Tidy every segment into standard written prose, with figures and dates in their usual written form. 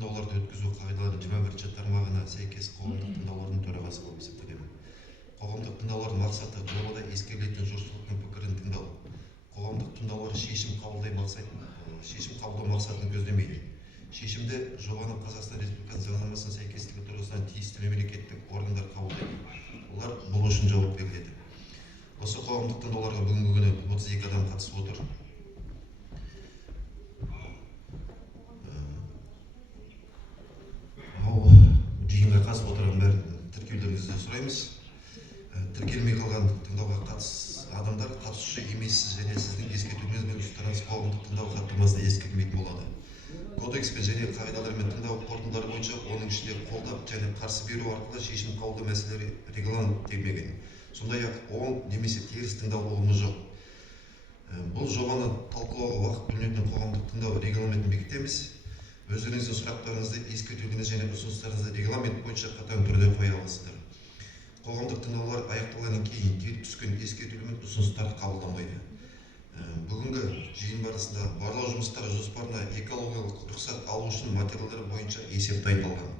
тыңдауларды өткізу қағидаларының 21-ші тармағына сәйкес қоғамдық тыңдаулардың төрағасы болып есептелемін. Қоғамдық тыңдаулардың мақсаты жобада ескерілетін жұртшылықтың пікірін тыңдау. Қоғамдық тыңдаулар шешім қабылдау мақсатын көздемейді. Шешімді жобаның Қазақстан Республикасы заңнамасына сәйкестігі тұрғысынан тиісті мемлекеттік органдар қабылдайды. Олар бұл үшін жауап беріледі. Осы қоғамдық тыңдауларға бүгінгі күні 32 адам қатысып отыр. Жиынға қатысып отырған бәрін тіркеулеріңізді сұраймыз. Тіркелмей қалған тыңдауға адамдар қатысушы емессіз және сіздің ескертуіңіз бен ұсыныстарыңыз қоғамдық тыңдау хаттамасында ескерілмейтін болады. Кодекспен және қағидалармен тыңдау қорытындылары бойынша оның ішінде қолдап және қарсы беру арқылы шешім қабылдау мәселелері регламенттелмеген. Сондай-ақ оң немесе теріс тыңдау ұғымы жоқ. Бұл жобаны талқылауға уақыт бөлінетін қоғамдық тыңдау регламентін бекітеміз. Өздеріңіздің сұрақтарыңызды, ескертулеріңіз және ұсыныстарыңызды регламент бойынша қатаң түрде қоя аласыздар. Қоғамдық тыңдаулар аяқталғаннан кейін келіп түскен ескертулер мен ұсыныстар қабылданбайды. Бүгінгі жиын барысында барлау жұмыстары жоспарына экологиялық рұқсат алу үшін материалдар бойынша есеп дайындалған.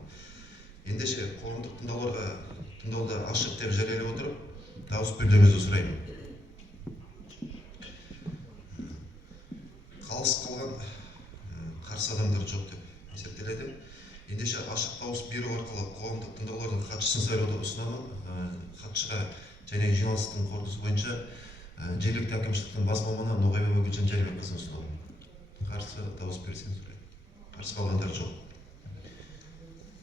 Ендеше қоғамдық тыңдауда ашық деп жариялап отырып, дауыс берулеріңізді сұраймын. Қалыс қалған қарсы адамдар жоқ деп есептеледі. Ендеше ашық дауыс беру арқылы қоғамдық тыңдаулардың хатшысын сайлауды ұсынамын. Хатшыға және жиналыстың қорытындысы бойынша жергілікті әкімшіліктің бас маманы Ноғайбаева Гүлжан Жәлібекқызын ұсынамын. Қарсы дауыс берсеңіз сұраймын. Қарсы қалғандар жоқ.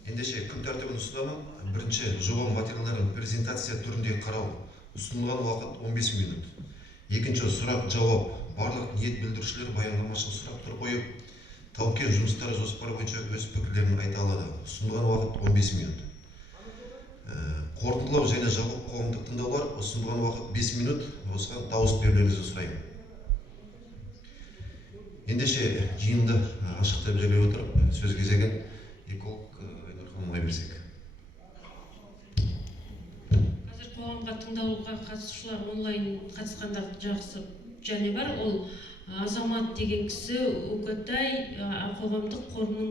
Ендеше күн тәртібін ұсынамын. Бірінші, жоба материалдарын презентация түрінде қарау. Ұсынылған уақыт 15 минут. Екінші, сұрақ-жауап. Барлық ниет білдірушілер баяндамашыл сұрақтар қойып, тау-кен жұмыстары жоспары бойынша өз пікірлерін айта алады. Ұсынылған уақыт 15 минут. Қорытындылау және жабық қоғамдық тыңдаулар ұсынылған уақыт 5 минут. Осыған дауыс берулеріңізді сұраймын. Ендеше жиынды ашық деп жариялап отырып, сөз кезегін эколог Айнұр ханымға берсек. Қазір қоғамға тыңдауға қатысушылар онлайн қатысқандар жақсы және бар. Ол Азамат деген кісі Үкітай қоғамдық қорының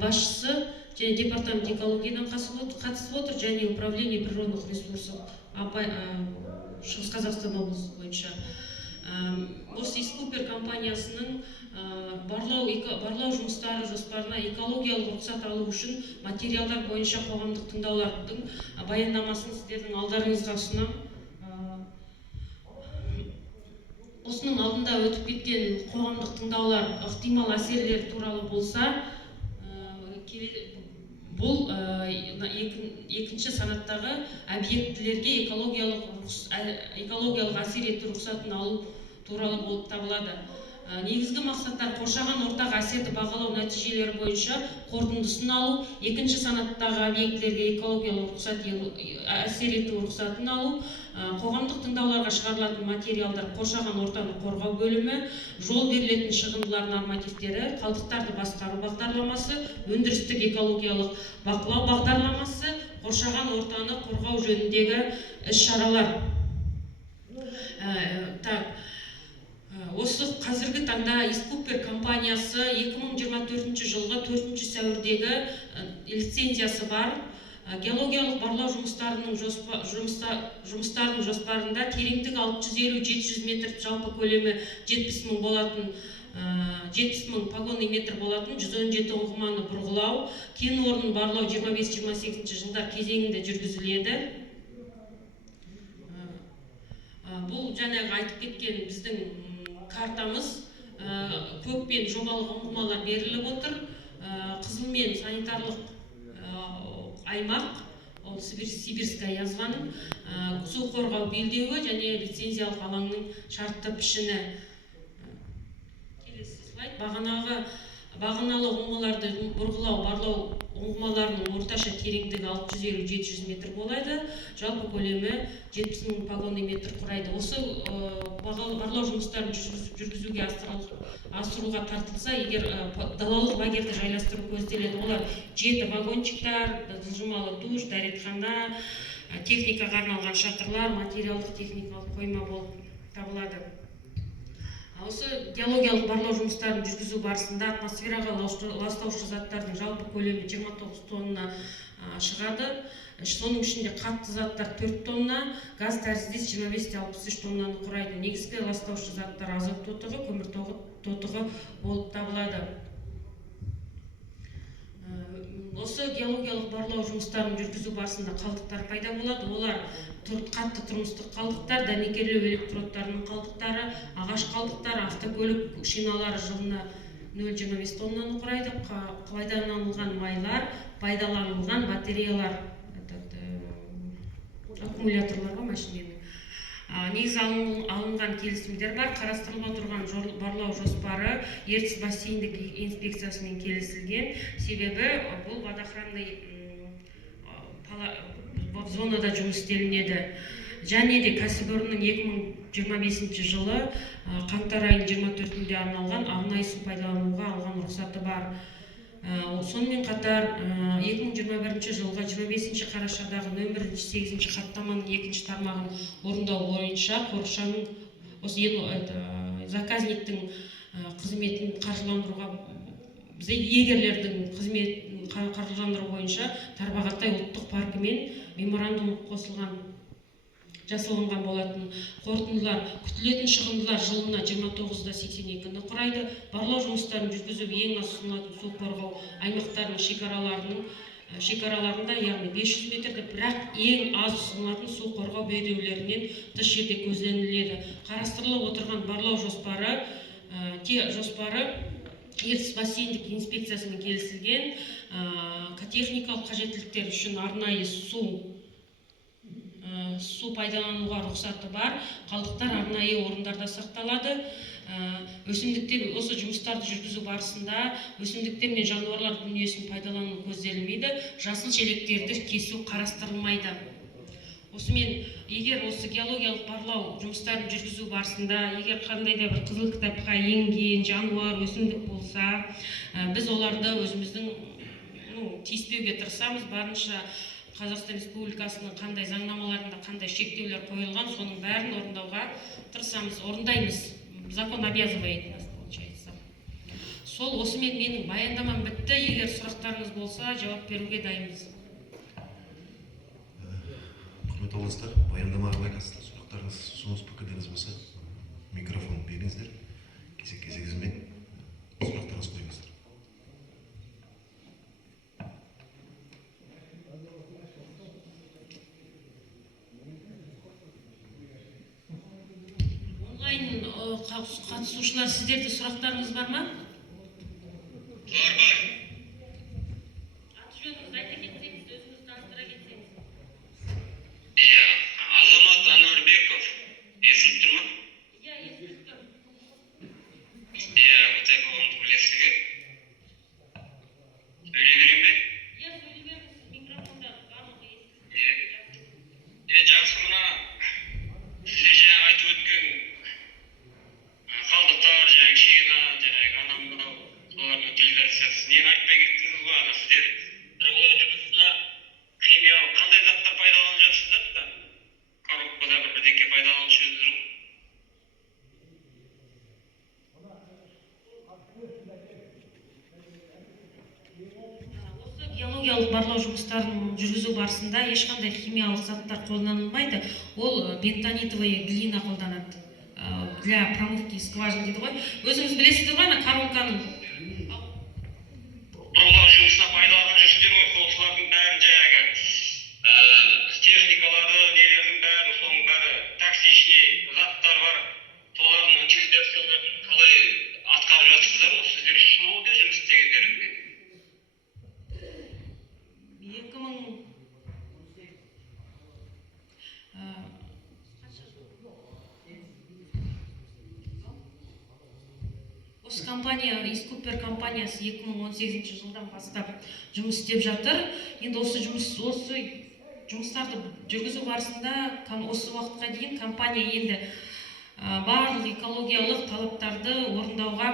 басшысы және департамент экологиядан қатысып отыр, және управление природных ресурсов Шығыс Қазақстан облысы бойынша. Осы Искупер компаниясының барлау жұмыстары жоспарына экологиялық рұқсат алу үшін материалдар бойынша қоғамдық тыңдаулардың баяндамасын сіздердің алдарыңызға ұсынамын. Осының алдында өтіп кеткен қоғамдық тыңдаулар ықтимал әсерлер туралы болса, бұл екінші санаттағы объектілерге экологиялық әсер ету рұқсатын алу туралы болып табылады. Негізгі мақсаттар қоршаған ортаға әсерді бағалау нәтижелері бойынша қорытындысын алу, екінші санаттағы объектілерге экологиялық әсер ету рұқсатын алу, қоғамдық тыңдауларға шығарылатын материалдар қоршаған ортаны қорғау бөлімі, жол берілетін шығындылар нормативтері, қалдықтарды басқару бағдарламасы, өндірістік экологиялық бақылау бағдарламасы, қоршаған ортаны қорғау жөніндегі іс-шаралар. Осы қазіргі таңда Искупер компаниясы 2024 жылғы 4 сәуірдегі лицензиясы бар. Геологиялық барлау жұмыстарының жоспарында тереңдік 650-700 метр, жалпы көлемі 70 мың погонный метр болатын 117 ұңғыманы бұрғылау, кен орнын барлау 25-28 жылдар кезеңінде жүргізіледі. Бұл жаңағы айтып кеткен біздің картамыз. Көкпен жобалық ұңғымалар беріліп отыр. Қызылмен санитарлық аймақ, ол Сибирская язваның су қорғау белдеуі және лицензиялық алаңның шартты пішіні. Келесі слайд. Бағаналы ұңғымаларды бұрғылау, барлау ұңғымаларының орташа тереңдігі 650-700 метр болады. Жалпы көлемі 70 мың погонный метр құрайды. Осы барлау жұмыстарын жүргізуге асыруға тартылса, егер далалық лагерді жайластыру көзделеді, олар 7 вагончиктар, жылжымалы душ, дәретхана, техникаға арналған шатырлар, материалдық техникалық қойма болып табылады. Осы геологиялық барлау жұмыстарын жүргізу барысында атмосфераға ластаушы заттардың жалпы көлемі 29 тонна шығады. Соның ішінде қатты заттар 4 тонна, газ тәріздес 25-63 тоннаны құрайды. Негізгі ластаушы заттар азот тотығы, көмір тотығы болып табылады. Осы геологиялық барлау жұмыстарын жүргізу барысында қалдықтар пайда болады. Олар қатты тұрмыстық қалдықтар, дәнекерлеу электродтарының қалдықтары, ағаш қалдықтары, автокөлік шиналары жылына 0,25 тоннаны құрайды. Пайдаланылған майлар, пайдаланылған батареялар, аккумуляторларға машинаның. Негізі алынған келісімдер бар. Қарастырылып отырған барлау жоспары Ертіс бассейндік инспекциясымен келісілген. Себебі бұл водоохранный зонада жұмыс істелінеді. Және де кәсіпорынның 2025 жылы қаңтар айының 24-інде арналған арнайы су пайдалануға алған рұқсаты бар. Сонымен қатар 2021 жылғы 25 қарашадағы нөмірі 8 хаттаманың 2 тармағын орындау бойынша қоршаның заказниктің қызметін қаржыландыруға, егерлердің қызметін қаржыландыру бойынша Тарбағатай ұлттық паркімен меморандум жасалынған болатын. Қорытындылар: күтілетін шығындылар жылына 29,82-ні құрайды. Барлау жұмыстарын жүргізу ең аз ұсынылатын су қорғау аймақтарының шекараларында, яғни 500 метрде, бірақ ең аз ұсынылатын су қорғау белдеулерінен тыс жерде көзделінеді. Қарастырылып отырған барлау жоспары Ертіс бассейндік инспекциясымен келісілген. Техникалық қажеттіліктер үшін арнайы су пайдалануға рұқсаты бар. Қалдықтар арнайы орындарда сақталады. Өсімдіктер, осы жұмыстарды жүргізу барысында өсімдіктер мен жануарлар дүниесін пайдалану көзделмейді. Жасыл желектерді кесу қарастырылмайды. Осымен, егер осы геологиялық барлау жұмыстарын жүргізу барысында, егер қандай да бір қызыл кітапқа енген жануар, өсімдік болса, біз оларды өзіміздің тиіспеуге тырысамыз. Барынша Қазақстан Республикасының қандай заңнамаларында қандай шектеулер қойылған, соның бәрін орындауға тырысамыз, орындаймыз. Закон обязывает нас, получается. Сол, осымен менің баяндамам бітті. Егер сұрақтарыңыз болса, жауап беруге дайынбыз. Құрметті ауылдастар, баяндамаға байланысты сұрақтарыңыз, ұсыныс пікірлеріңіз болса, микрофон беріңіздер. Кезек-кезегізбен сұрақтарыңыз қойыңыздар. Онлайн қатысушылар, сіздерде сұрақтарыңыз бар ма? Бар. Аты жөніңізді айта кетсеңіз, өзіңізді таныстыра кетсеңіз. Иә, Азамат Анарбеков. Естіліп тұр ма? Иә, естіліп тұр. Иә, Үгітай қоғамдық бірлестігі. Сөйлей берейін бе? Иә, сөйлей беріңіз, микрофонда барлығы естіліп. Жақсы, мына сіздер жаңа айтып өткен қалдықтар, жаңа шегена, жаңа анау-мынау, солардың утилизациясы. Нені айтпай кеттіңіз ғой, ана сіздер барлау жұмысына химиялық қандай заттар пайдаланып жатсыздар да? Коробкада бірдеңке пайдаланып жүрсіздер ғой? Осы геологиялық барлау жұмыстарын жүргізу барысында ешқандай химиялық заттар қолданылмайды. Ол бентонитовая глина қолданады. Для промывки скважин дейді ғой. Өзіңіз білесіздер ғой, коробканың. Барлау жұмысына пайдаланып жүрсіздер ғой, солардың бәрін жаңағы техникалары, нелердің бәрі, соның бәрі токсичный заттар бар. Солардың утилизацияларын қалай атқарып жатсыздар ғой, сіздер шын болды жұмыс істегендеріңізде? 2000 осы компания, Искупер компаниясы 2018 жылдан бастап жұмыс істеп жатыр. Енді осы жұмыстарды жүргізу барысында осы уақытқа дейін компания енді барлық экологиялық талаптарды орындауға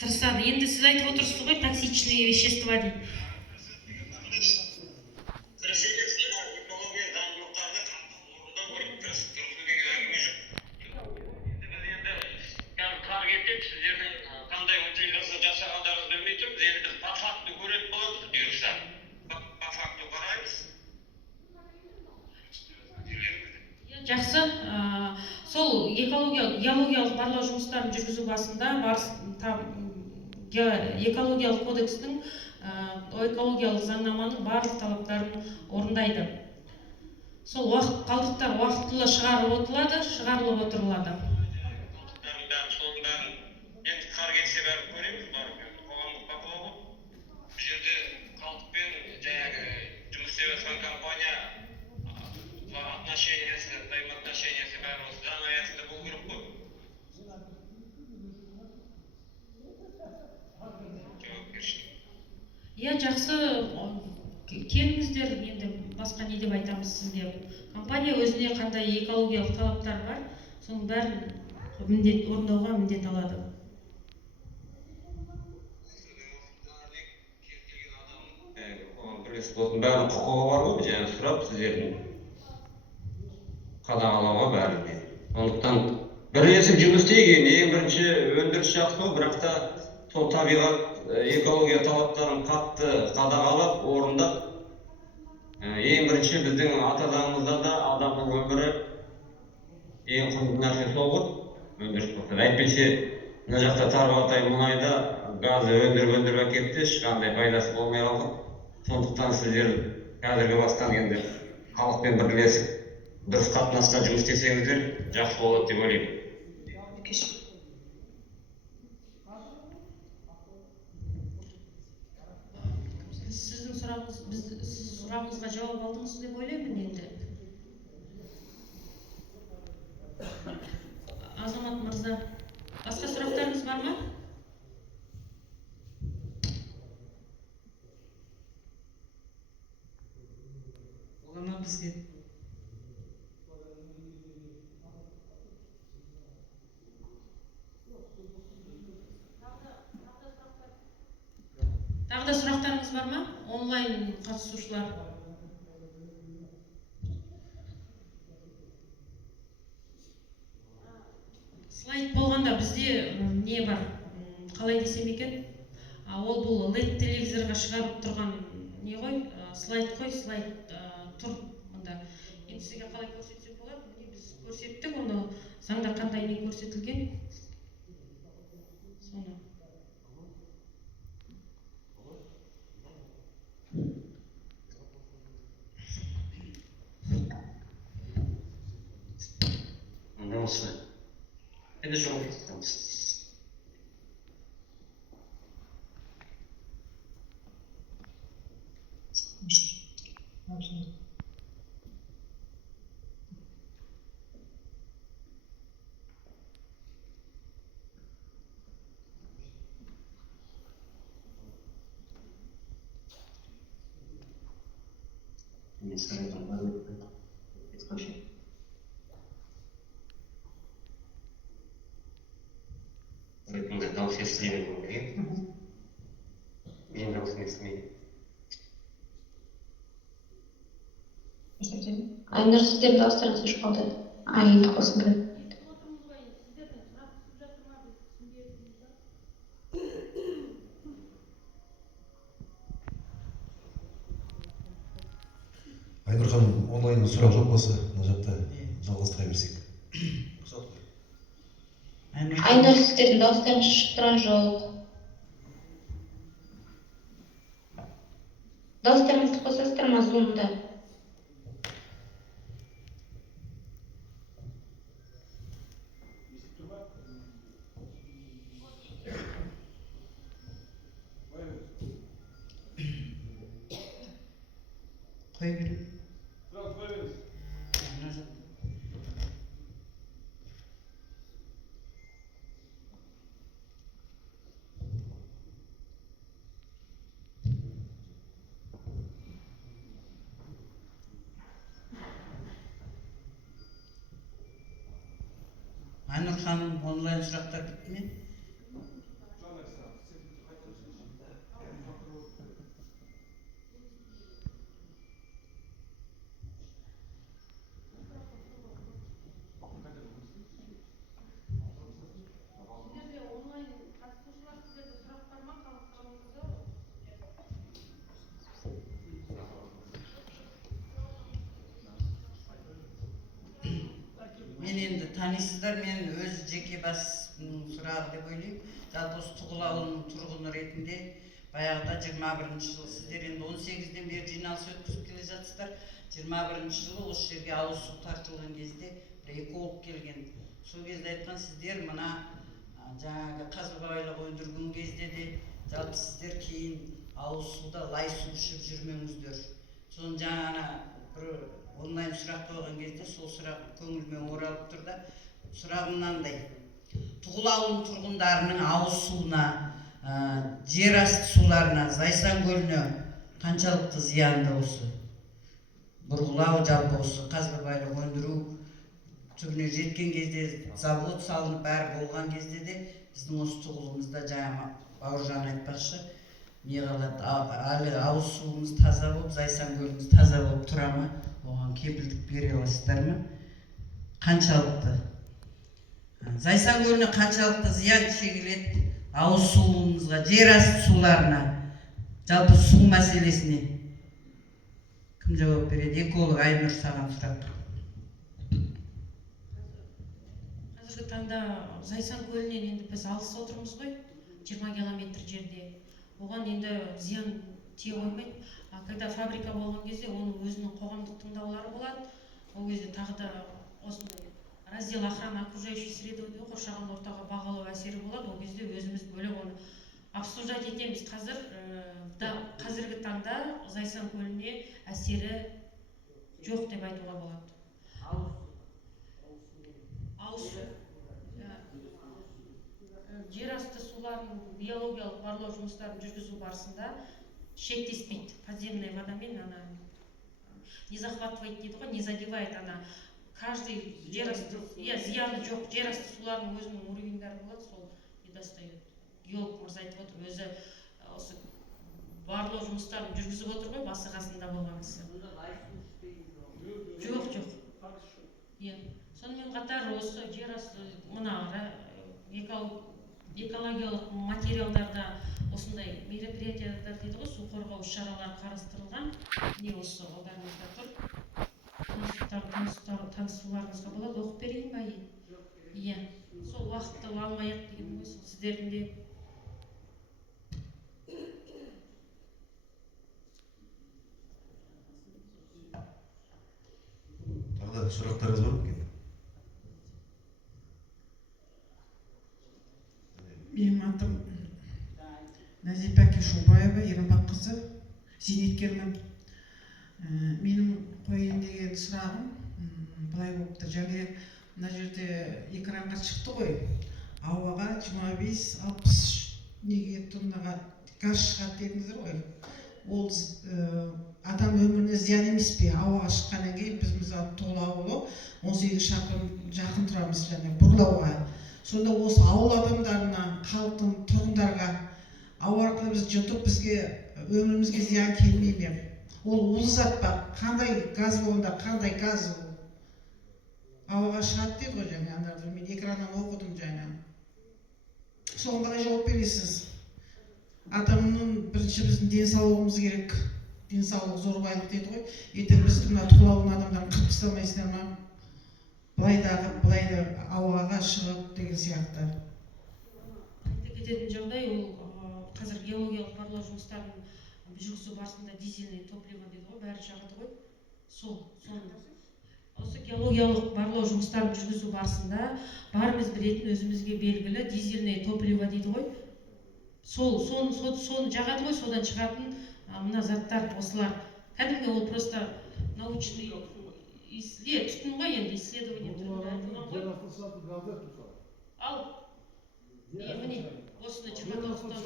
тырысады. Енді сіз айтып отырсыз ғой, токсичные вещества дейді. Таргет Жақсы. Сол геологиялық барлау жұмыстарын жүргізу басында экологиялық кодекстің, экологиялық заңнаманың барлық талаптарын орындайды. Сол қалдықтар уақытылы шығарылып отырылады. Қалдықтардың бәрін, соның бәрін енді қар кетсе бәрін көреміз, барып қоғамдық бақылау ғой. Бұл жерде қалдықпен жаңағы жұмыс істеп жатқан компания взаимоотношениясы бәрі осы заң аясында болу керек қой. Жауапкершілік. Иә, жақсы. Келіңіздер, енді басқа не деп айтамыз сізге. Компания өзіне қандай экологиялық талаптар бар, соның бәрін орындауға міндет алады. Осының бәрінің құқығы бар ғой, жаңа сұрап сіздердің қадағалауға бәріне. Сондықтан бірлесіп жұмыс істейік. Ең бірінші өндіріс жақсы ғой, бірақ та сол табиғат экология талаптарын қатты қадағалап, орындап, ең бірінші біздің ата заңымызда да адамның өмірі ең құнды нәрсе сол ғой, өндіріс болса. Әйтпесе мына жақта Тарбағатай мұнайда газды өндіріп әкетті, ешқандай пайдасы болмай қалды. Сондықтан сіздер қазіргі бастан енді халықпен бірлесіп дұрыс қатынаста жұмыс істесеңіздер жақсы болады деп ойлаймын. Сіздің сұрағыңызға жауап алдыңыз деп ойлаймын енді. Азамат мырза, басқа сұрақтарыңыз бар ма? Олама бізге. Тағы да сұрақтарыңыз бар ма? Онлайн қатысушылар. Слайд болғанда бізде не бар? Қалай десем екен? Ол бұл LED телевизорға шығарып тұрған не ғой? Слайд қой, слайд тұр мұнда. Енді сізге қалай көрсетсек болады? Міне біз көрсеттік оны. Заңда қандай не көрсетілген? Соны. Осы. Енді жауап етеміз. Ретінде дауыс естілмеген керек. Мен дауысын естімеймін. Айнұр, сіздердің дауыстарыңыз өшіп қалды. Енді қосылды. Айнұр ханым, онлайн сұрақ жоқ болса, мына жақта жалғастыра берсек. Айнұр, сіздердің дауыстарыңыз шығып тұрған жоқ. Дауыстарыңызды қосасыздар ма Zoom-да? Қой берем. Айнұр ханым, онлайн сұрақтар бітті ме? танисыздар, мен өз жеке бас сұрағы деп ойлаймын. Жалпы осы Тұғыл ауылының тұрғыны ретінде баяғыда 21-ші жылы сіздер енді 18-ден бері жиналыс өткізіп келе жатсыздар. 21-ші жылы осы жерге ауыз су тартылған кезде бір эколог келген. Сол кезде айтқан, сіздер мына жаңағы қазбағайлық өндірген кезде де жалпы сіздер кейін ауыз суда лай су ішіп жүрмеңіздер. Соны жаңа бір онлайн сұрақ қойған кезде сол сұрақ көңіліме оралып тұр да, сұрағым мынандай. Тұғыл ауылының тұрғындарының ауыз суына, жер асты суларына, Зайсан көліне қаншалықты зиянды осы? Бұрғылау, жалпы осы қазбағайлық өндіру түбіне жеткен кезде, завод салынып бәрі болған кезде де біздің осы Тұғылымызда жаңа Бауыржан айтпақшы, не қалады, әлі ауыз суымыз таза болып, Зайсан көліміз таза болып тұра ма? Оған кепілдік бере аласыздар ма? Қаншалықты? Зайсан көліне қаншалықты зиян шегіледі ауыз суымызға, жер асты суларына, жалпы су мәселесіне? Кім жауап береді? Эколог Айнұр, саған сұрақ. Қазіргі таңда Зайсан көлінен енді біз алыс отырмыз ғой, 20 километр жерде. Оған енді зиян тие қоймайды. Когда фабрика болған кезде оның өзінің қоғамдық тыңдаулары болады. Ол кезде тағы да осындай раздел охраны окружающей среды дейді, қоршаған ортаға бағалау әсері болады. Ол кезде өзіміз бөлек оны обсуждать етеміз. Қазіргі таңда Зайсан көліне әсері жоқ деп айтуға болады. Ауыз су. Жер асты суларын биологиялық барлау жұмыстарын жүргізу барысында шектеспейді. Подземная водамен она не захватывает дейді ғой, не задевает она. Каждый жер асты, зияны жоқ, жер асты суларының өзінің уровеньдері болады, сол и достает. Геолог мырза айтып отыр, өзі осы барлау жұмыстарын жүргізіп отыр ғой, басы қасында болған кісі. Жоқ. Сонымен қатар осы жер асты мына экологиялық материалдарда осындай мероприятиялар дейді ғой, су қорғау шаралары қарастырылған. Не осы алдарыңызда тұр. Танысуларыңызға болады, оқып берейін ба? Иә. Сол уақытты алмайық деген ғой, сіздердің де. Тағы да сұрақтарыңыз бар ма? Менің атым Назипа Кешубаева, Ермак қызы, зейнеткермін. Менің қойын деген сұрағым былай болыпты. Және мына жерде экранға шықты ғой, ауаға 25-60 неге тоннаға газ шығады дедіңіздер ғой. Ол адам өміріне зиян емес пе? Ауаға шыққаннан кейін біз мысалы Тұғыл ауылы 18 шақырым жақын тұрамыз және Бұрғылауға. Сонда осы ауыл адамдарына, халықтың тұрғындарға ауа арқылы біз жұтып, бізге өмірімізге зиян келмей ме? Ол улы зат па? Қандай газ болғанда, қандай газ ол? Ауаға шығады дейді ғой жаңа, мен экраннан оқыдым жаңа. Соған қалай жауап бересіз? Адамның бірінші біздің денсаулығымыз керек. Денсаулық зор байлық дейді ғой. Ертең біздің мына Тұғыл ауылының адамдарын қырып тастамайсыздар ма? Былай ауаға шығып деген сияқты. Кететін жағдай ол қазір геологиялық барлау жұмыстарын жүргізу барысында дизельный топливо дейді ғой, бәрі жағады ғой. Осы геологиялық барлау жұмыстарын жүргізу барысында барымыз білетін өзімізге белгілі дизельный топливо дейді ғой. Соны жағады ғой, содан шығатын мына заттар осылар. Кәдімгі ол просто научный түтін ғой, енді исследование түрінде. Ал, міне, осыны 29 тонна.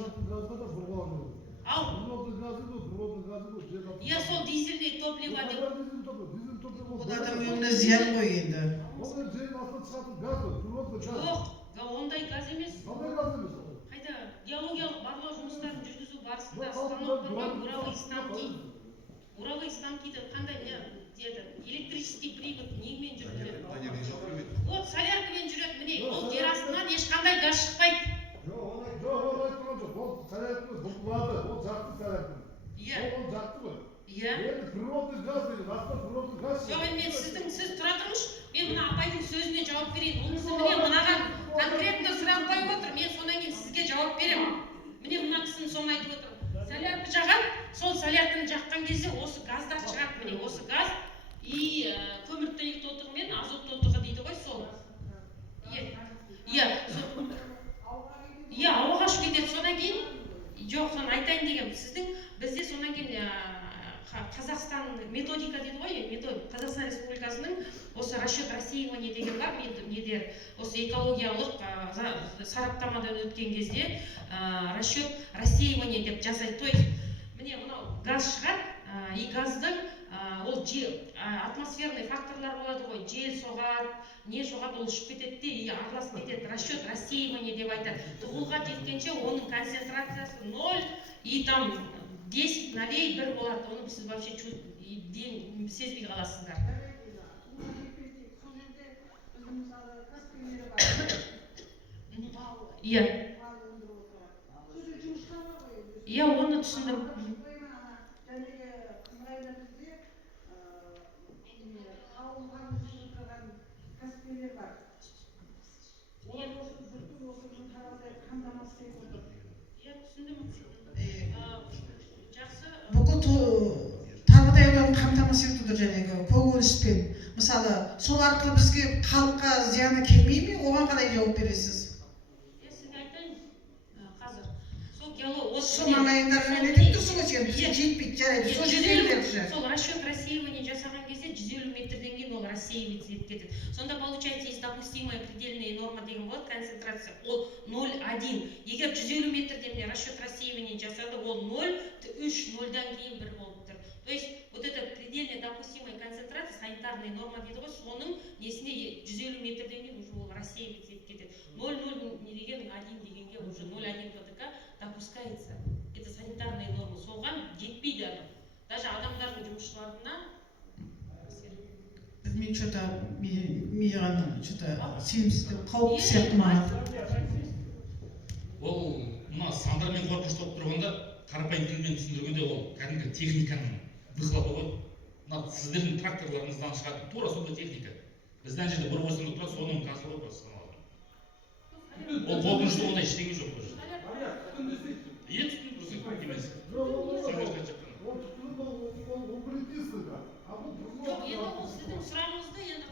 Ал, сол дизельный топливо деп. Ол адам өміріне зиян ғой енді. Жоқ, ондай газ емес. Қайда геологиялық барлау жұмыстарын жүргізу барысында станок бар ғой, буровые станкиді қандай электрический привод немен жүргізеді? Вот соляркамен жүреді, міне, ол жер астынан ешқандай газ шықпайды. Жоқ, ол айтқан жоқ. Ол солярканы бұлқылады, ол жақты солярканы. Иә. Ол жақты ғой. Иә. Природный газ деген, басқа природный газ. Жоқ, мен сіз тұра тұрыңыз, мен мына апайдың сөзіне жауап берейін. Ол кісі міне мынаған конкретно сұрақ қойып отыр, мен содан кейін сізге жауап беремін. Міне мына кісінің соны айтып отыр. Солярка жағады, сол солярканы жаққан кезде осы газдар шығады, міне осы газ и көміртек тотығы мен азот тотығы дейді ғой сол. Иә, ауаға ұшып кетеді. Содан кейін, жоқ, соны айтайын деген, сіздің бізде содан кейін Қазақстан методика дейді ғой, Қазақстан Республикасының осы расчет рассеивания деген бар, недер, осы экологиялық сараптамадан өткен кезде расчет рассеивания деп жасайды. То есть, міне мынау газ шығады, и газдың ол атмосферный факторлар болады ғой, жел соғады, не соғады, ол ұшып кетеді де, и араласып кетеді. Расчет рассеивания деп айтады. Тұғылға жеткенше оның концентрациясы 0 и там 10 налей 1 болады. Оны сіз вообще сезбей қаласыздар. Иә, оны түсіндім. Бүкіл табыдай ауданын қамтамасыз етуді жәнегі көкөніспен. Мысалы, сол арқылы бізге халыққа зияны келмей ме? Оған қалай жауап бересіз? Сізге айтайын, қазір. Сол геолог... Сол маңайындағы мен етіп тұрсың ғой сен, жетпейді, жарайды. Сол жерлерді. Сол расчет рассеивания жасаған кезде 150 метрден кейін ол рассеивается етіп кетеді. Сонда получается, есть допустимая предельная норма деген болады, концентрация, ол 0,1. Егер 150 метрден мен расчет рассеивания жасады, ол 0, 3, 0-дан кейін 1 болып тұр. То есть, вот эта предельная допустимая концентрация, санитарная норма дейді ғой, соның несіне 150 метрден кейін уже ол рассеивается етіп кетеді. 0,0 не деген 1 дегенге уже 0,1 ПДК допускается. Это санитарная норма. Соған жетпейді адам. Даже адамдардың жұмысшыларына Мен что-то маған сенімсіздік қауіп сияқты маған. Ол мына сандармен қорқыныш болып тұрғанда қарапайым тілмен түсіндіргенде ол кәдімгі техниканың выхлопы ғой. Мына сіздердің тракторларыңыздан шығатын тура сондай техника. Біздің жерде бір осында тұрады, соның конструктасы саналады. Ол қорқынышты ондай ештеңе жоқ бұл жерде. Ет түтін тұрсын емес. Он предписано, да. жоқ, енді ол сіздің сұрағыңызды енді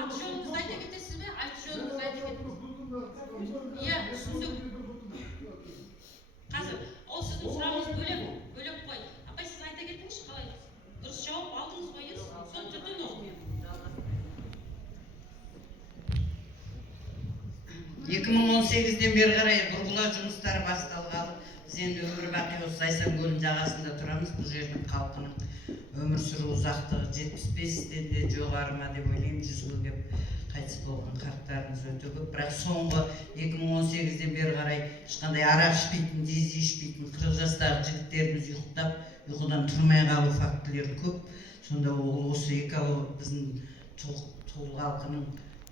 аты жөніңізді айта кетесіз бе? Аты жөніңізді айта кетесіз. Иә, түсіндім. Қазір, ол сіздің сұрағыңыз бөлек қой. Апай, сіз айта кетіңізші қалай? Дұрыс жауап алдыңыз ғой, сол түрден оқы. 2018-ден бері қарай бұрғылау жұмыстары басталғалы, біз енді өмір бақи осы Зайсан көлінің жағасында тұрамыз. Бұл жердің халқының өмір сүру ұзақтығы 75-тен де жоғары ма деп ойлаймын. 100 жыл деп қайтыс болған қарттарымыз өте көп. Бірақ соңғы 2018-ден бері қарай ешқандай арақ ішпейтін, дезі ішпейтін 40 жастағы жігіттеріміз ұйқыдан тұрмай қалу фактілері көп. Сонда ол осы біздің тұғыл халқының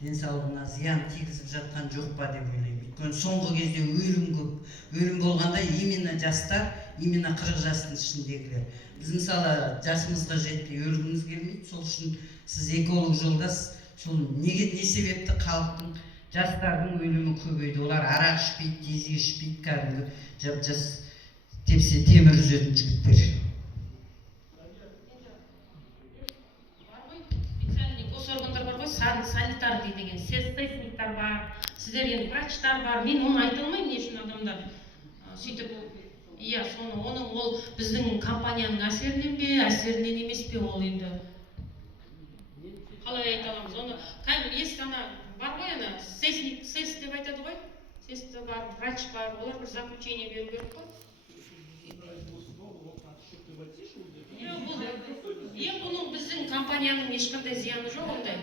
денсаулығына зиян тигізіп жатқан жоқ па деп ойлаймын. Өйткені соңғы кезде өлім көп. Өлім болғанда именно жастар, именно 40 жастың ішіндегілер. Біз мысалы жасымызға жетпей өлгіміз келмейді. Сол үшін сіз эколог жолдас, сол не себепті халықтың жастардың өлімі көбейді? Олар арақ ішпейді, дезі ішпейді, кәдімгі жап-жас тепсе темір үзетін жігіттер. Санитар деген, сестрисниктар бар, сіздер енді врачтар бар. Мен оны айта алмаймын, не үшін адамдар сөйтіп, иә, соны, ол біздің компанияның әсерінен бе, әсерінен емес пе, ол енді қалай айта аламыз. Оны кәдімгі есть ана бар ғой, ана сес деп айтады ғой, сес бар, врач бар, олар бір заключение беру керек қой. Бұның біздің компанияның ешқандай зияны жоқ ондай.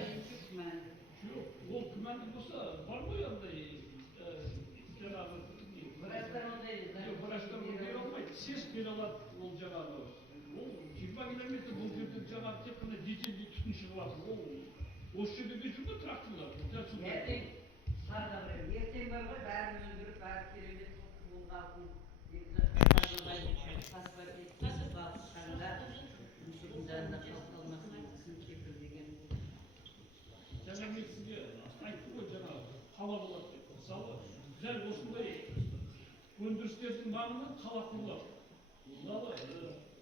Ол күмәнді болса, бар ғой андай жаңағы врачтар бере алмайды, сес бере алады. Ол жаңағы ол 20 километр бұл жерден жаңағы тек қана дизельді түтін шығып жатыр. Ол осы жерде жүр ғой тракторлар. Ертең бар ғой, бәрін өндіріп, бәрі керемет қолғалтын жанынан қала құрылады. Мысалы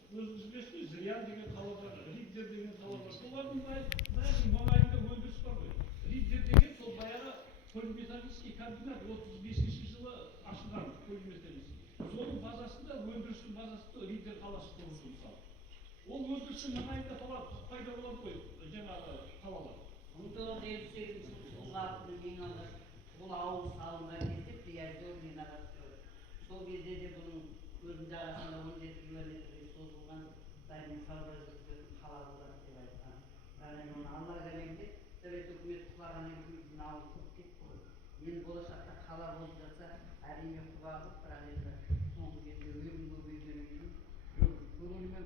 өзіңіз білесіз, Зырян деген қала бар, Риддер деген қала бар. Солардың бәрінің маңайында өндіріс бар ғой. Риддер деген сол баяғы полиметаллический комбинат 35-ші жылы ашылған полиметаллический. Соның базасында, өндірістің базасында Риддер қаласы құрылды мысалы. Ол өндірістің маңайында пайда болады ғой, жаңағы қалалар. 1958 жылғы ең алғаш бұл ауыл салынған кезде Приозерный надастроили. Сол кезде де бұның өзінің жағасында 17 километрге созылған Қытаймен сауда жүргізетін қала болады деп айтқан. Бірақ оны алла кәлемде совет үкіметі құлағаннан кейін біздің ауыл құрып кетті ғой. Енді болашақта қала болып жатса әрине құба қылып, бірақ енді соңғы кезде өлім көбейгеннен кейін көңіліме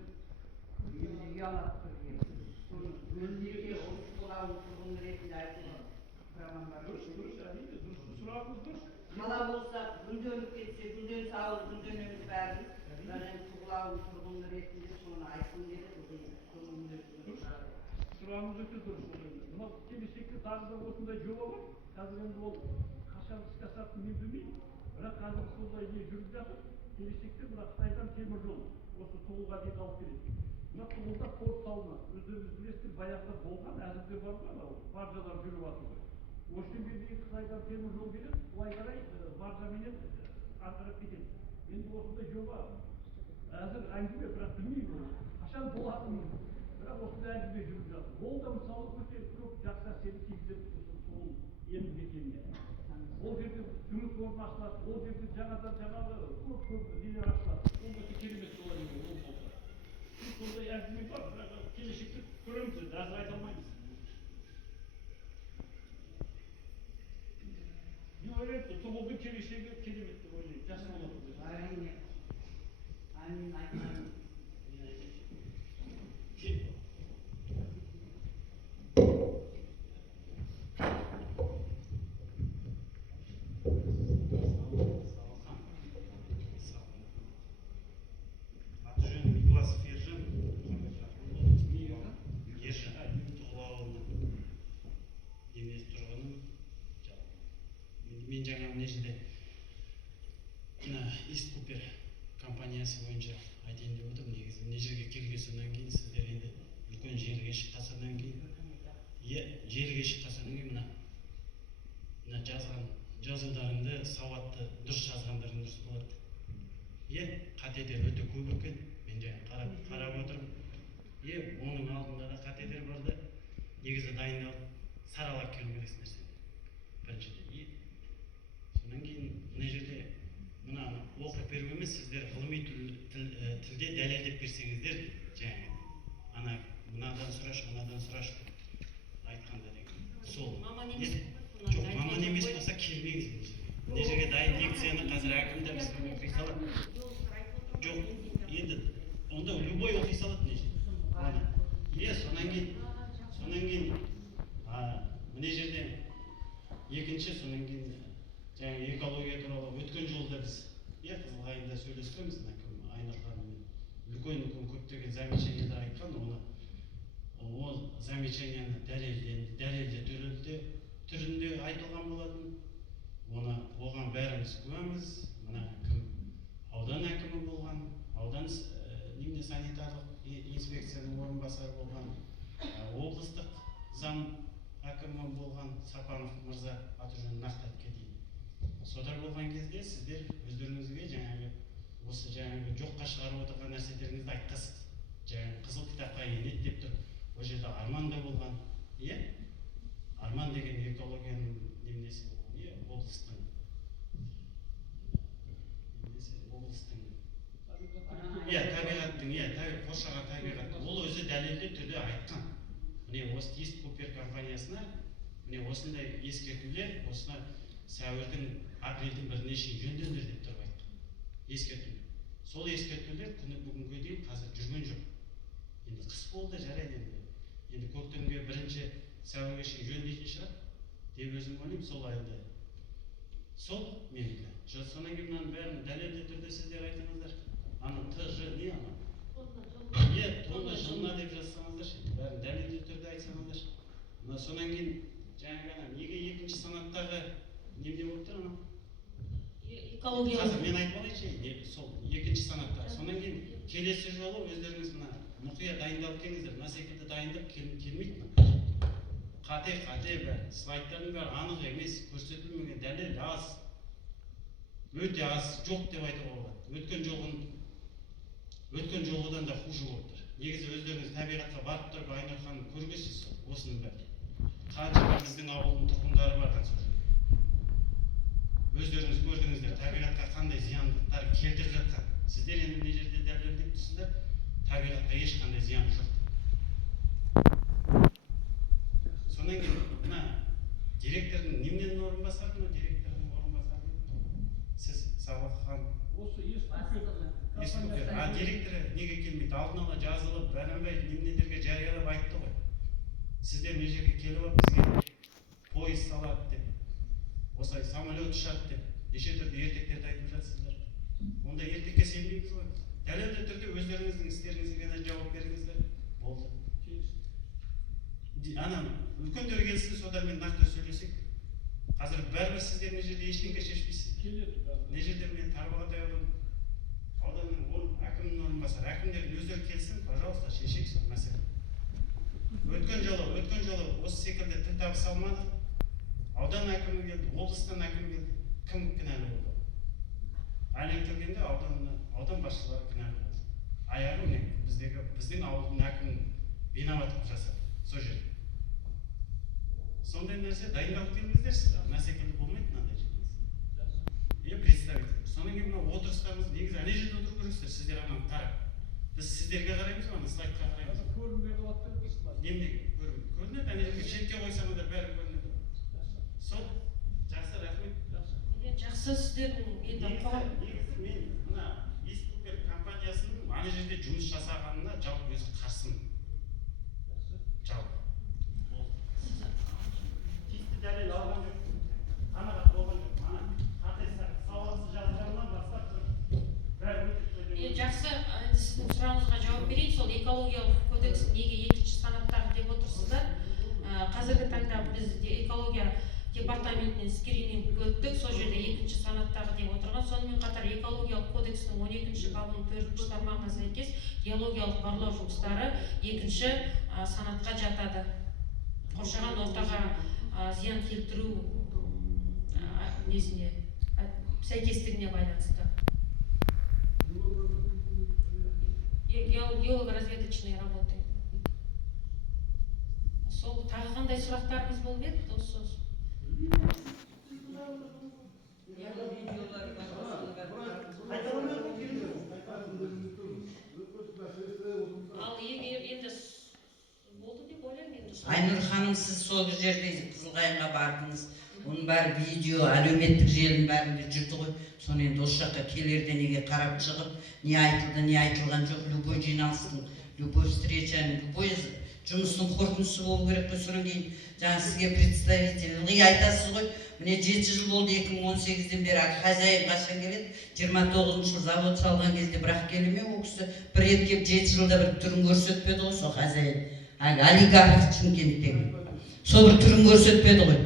ұялап тұр деп. Соны өзіне ауыл тұрғыны ретінде айтылған құраман бар. Сұрағыңыз дұрыс. Қала болса, гүлденіп кетсе, гүлден сауыз, гүлденеміз бәрін. Бірақ енді Тұғылауыл тұрғыны ретінде соны айтқым келеді. Сұрағыңыз өте дұрыс. Мынау келешекте тағы да осындай жоба бар. Қазір енді ол қашан іске асатынын мен білмеймін. Бірақ қазір сондай не жүріп жатыр. Келешекте мына Қытайдан темір жол осы Тұғылға дейін алып келеді. Мына Тұғылда порт салынады. Өздеріңіз білесіздер, баяғыда болған, әзірде бар ма анау баржалар жүріп жатыр ғой. Өшкенге дейін Қытайдан темір жол келеді, былай қарай баржаменен ары қарап кетеді. Енді осындай жоба әзір әңгіме, бірақ білмеймін қашан болатынын. Бірақ осындай әңгіме жүріп жатыр. Ол да мысалы өте көп жақсы әсерін тигізеді сол елді мекеніне. Ол жерде жұмыс орны ашылады, ол жерде жаңадан жаңағы көп нелер ашылады. Ол өте керемет болады ол болса. Сондай әңгіме бар, бірақ келешекте көреміз, әзір айта алмаймыз. Мен ойлаймын, Тұғылдың келешегі керемет деп ойлаймын, жақсы болады. Әрине. Әмин айтамын. Аты жөнім Николасов Ержан, Тұғыл ауылының емес тұрғыным. Мен жаңа мына жерде East Cooper компаниясы бойынша айтайын деп отырмын. Негізі мына жерге келген содан кейін сіздер енді үлкен жерге шыққаннан кейін, жерге шыққаннан кейін мына жазударыңды сауатты дұрыс жазғандарың дұрыс болады. Қатедер өте көп екен. Мен жаңа қарап отырмын. Оның алдында да қатедер барды. Негізі дайындалып саралап келу керексің нәрсені. Біріншіден. Сонан кейін мына жерде мынаны оқып беру емес, сіздер ғылыми тілде дәлелдеп берсеңіздер, жаңағы мынадан сұрашы, мынадан сұрашы деп айтқанда деген. Сол. Жоқ, маман емес болса келмеңіз бұл жерге. Мына жерге дайын лекцияны қазір әкім де бізге оқи салады. Жоқ, енді онда любой оқи салады мына жерде. Сонан кейін мына жерде екінші, сонан кейін жаңағы экология туралы өткен жолда біз Қызылайында сөйлескенбіз, Айнұр ханыммен. Үлкен көптеген замечаниялар айтқан, ол замечанияны дәлелді түрінде айтылған болатын. Оған бәріміз куәміз. Мына кім аудан әкімі болған, аудан санитарлық инспекцияның орынбасары болған, облыстық зам әкімі болған Сапанов мырза, аты жөнін нақты айтып кетейін. Содар болған кезде сіздер өздеріңізге осы жоққа шығарып отырған нәрселеріңізді айтқансыз. Қызыл кітапқа енеді деп тұр. Ол жерде Арман да болған. Арман деген экологияның немнесі болған. Облыстың қоршаған табиғаттың. Ол өзі дәлелді түрде айтқан. Міне осы East Cooper компаниясына осындай ескертулер, осына сәуірдің, апрельдің біріне шейін жөнделдір деп тұрып айтқан. Ескертулер. Сол ескертулер күні бүгінге дейін қазір жүрген жоқ. Енді қыс болды, жарайды енді. Енді көктемге бірінші сәуірге шейін жөндейтін шығар деп өзім ойлаймын, сол айында. Сол менікі. Сонан кейін мынаның бәрін дәлелді түрде сіздер айтыңыздар. ТЖ не ана? Тонна жылына деп жазсаңыздар, бәрін дәлелді түрде айтсаңыздар. Сонан кейін жаңағы неге екінші санаттағы неме болып тұр ана? Қазір мен айтып алайыншы, сол екінші санатта. Сонан кейін келесі жолы өздеріңіз мына мұқия дайындалып келіңіздер. Мына секілді дайындық келмейді. Қате бәрі, слайдтардың бәрі анық емес, көрсетілмеген дәлел аз, өте аз, жоқ деп айтуға болады. Өткен жолғыдан да хуже болып тұр. Негізі өздеріңіз табиғатқа барып тұрып айналғанын көргенсіз осының бәрі. Қаншама біздің ауылдың тұрғындары барған сол жерде. Өздеріңіз көрдіңіздер, табиғатқа қандай зияндықтар келтіріп жатқан. Сіздер енді мына жерде дәлелдеп тұрсыздар, табиғатқа ешқандай зиян жоқ. Сонан кейін мына директордың немнен орынбасары, мына директордың орынбасары. Сіз Сабақхан. Осы естіпер. А директоры неге келмейді? Алдын ала жазылып, бәрінбай немнелерге жариялап айтты ғой. Сіздер мына жерге келіп алып бізге пойыз салады деп, осылай самолет ұшады деп, неше түрлі ертектерді айтып жатсыздар. Онда ертекке сенбейміз ғой. Дәлелді түрде өздеріңіздің істеріңізге ғана жауап беріңіздер. Болды. Анам, үлкендер келсін, содармен нақты сөйлесек. Қазір бәрібір сіздер мына жерде ештеңе шешпейсіздер. Мына жерде мен Тарбағатай ауданының әкімнің орынбасары, әкімдердің өздері келсін, пожалуйста, шешейік сол мәселені. Өткен жолы осы секілді тіл табыса алмадық. Аудан әкімі келді, облыстан әкім келді. Кім кінәлі болды? Әлем келгенде аудан басшылары кінәлі болды. Аяғы не? Біздің ауылдың әкімін виноват қылып жасады. Сол жерде. Сондай нәрсе дайындалып келіңіздер сіз. Мына секілді болмайды мынандай жерде. Представитель. Сонан кейін мына отырыстарымыз негізі ана жерде отыру керексіздер. Сіздер ананы тарап. Біз сіздерге қараймыз, ана слайдқа қараймыз. Көрінбей қалады деп тұрсыздар. Неменеге көрінеді? Ана жерге шетке қойсаңыздар бәрі көрінеді. Сол жақсы, рахмет. Жақсы сіздердің негізі мен мына Еступер компаниясының ана жерде жұмыс жасағанына жалпы өзі қарсымын. Жалпы. Тиісті дәлел алған жоқ. Қанағат болған жоқ. Сауатсыз жазғаннан бастап жақсы, сіздің сұрағыңызға жауап берейін. Сол экологиялық кодекс неге екінші санаттағы деп отырсыздар. Қазіргі таңда біз экология департаментінен скрининг өттік, сол жерде екінші санаттағы деп отырған. Сонымен қатар экологиялық кодекстің 12-ші бабының 4-ші тармағына сәйкес геологиялық барлау жұмыстары екінші санатқа жатады. Қоршаған ортаға зиян келтіру несіне сәйкестігіне байланысты. Геолого-разведочные работы. Сол тағы қандай сұрақтарыңыз болып еді? Ал енді болды деп ойлаймын. Айнұр ханым, сіз сол жерде Қызылқайынға бардыңыз. Оның бәрі видео, әлеуметтік желінің бәрінде жүрді ғой. Соны енді осы жаққа келерде неге қарап шығып, не айтылды, не айтылған жоқ. Любой жиналыстың, любой встречаның, любой жұмыстың қорытындысы болу керек қой. Содан кейін жаңа сізге представитель ылғи айтасыз ғой. Міне 7 жыл болды 2018-ден бері хозяин қашан келеді? 29 жыл завод салған кезде бірақ келеме ол кісі бір рет келіп 7 жылда бір түрін көрсетпеді ғой сол хозяин. Олигарх Шымкенттегі. Сол бір түрін көрсетпеді ғой.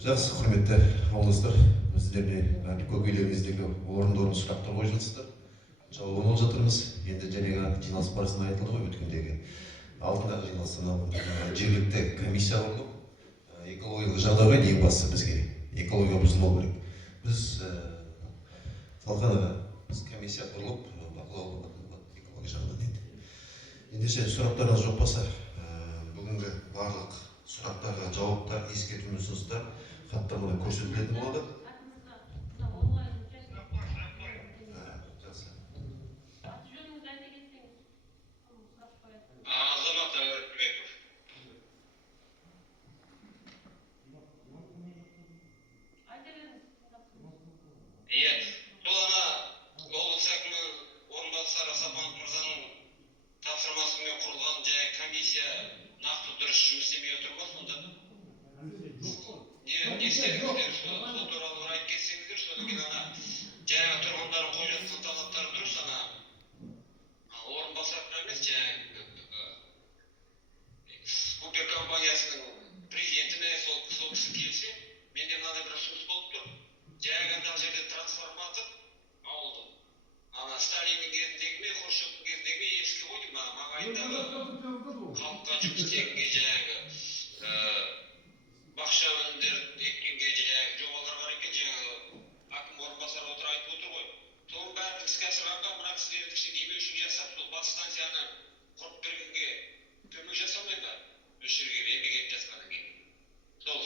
Жақсы, құрметті ауылдастар, біздеріне көкейлеріңіздегі орынды сұрақтар қойып жатсыздар. Жауабын алып жатырмыз. Енді жаңағы жиналыс барысында айтылды ғой, өткендегі алдындағы жиналыстан жергілікті комиссия құрылып, экологиялық жағдайға ең бастысы бізге экология бұзылмау керек. Біз Талқан біз комиссия құрылып, бақылау экология жағдайы дейді. Ендеше сұрақтарыңыз жоқ болса, бүгінгі барлық сұрақтарға жауаптар, ескерту ұсыныстар хаттамада көрсетілетін болады. Азамат Әмірбеков. Иә, бұл ана облыс әкімі орынбасары Сапанов мырзаның тапсырмасымен құрылған жаңа комиссия нақты дұрыс жұмыс істемей отыр ма сонда? Не істедіңіздер? Сол туралы айтып кетсеңіздер, содан кейін ана жаңа тұрғындардың қойып жатқан талаптары дұрыс, ана орынбасар емес, жаңа жұмыс істегенге жаңағы бақша өнімдер еккенге жаңағы жобалар бар екен, жаңағы әкім орынбасары айтып отыр ғой. Соның бәрін іске асырғанға мына кісілерді демеушілік жасап, сол бас станцияны құрып бергенге көмек жасамай ма? Осы жерге еңбек етіп жатқаннан кейін. Сол.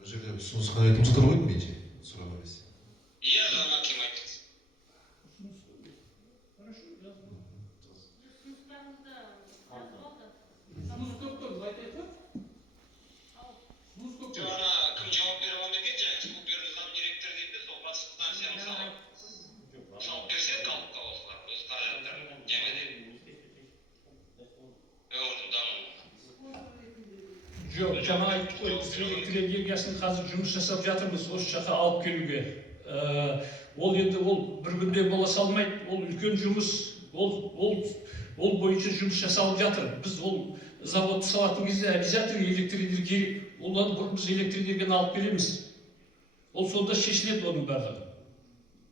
Бұл жерде ұсынысқа айтып жатыр ғой менше сұрақ емес. Иә, жаңа кім айтты? Жаңа кім жауап бере алмай екен, жаңағы скупердің зам директоры дейді, сол бас станция мысалы жауап берсе халыққа осылар өз қаражаттарын жеңеді. Өңірдің дамуына. Жоқ, жаңа айттық қой, біз электр энергиясын қазір жұмыс жасап жатырмыз осы жаққа алып келуге. Ол енді ол бір күнде бола салмайды, ол үлкен жұмыс, ол бойынша жұмыс жасалып жатыр. Біз ол заводты салатын кезде обязательно электр энергия керек. Оларды бұрын біз электр энергияны алып келеміз. Ол сонда шешіледі оның барлығы.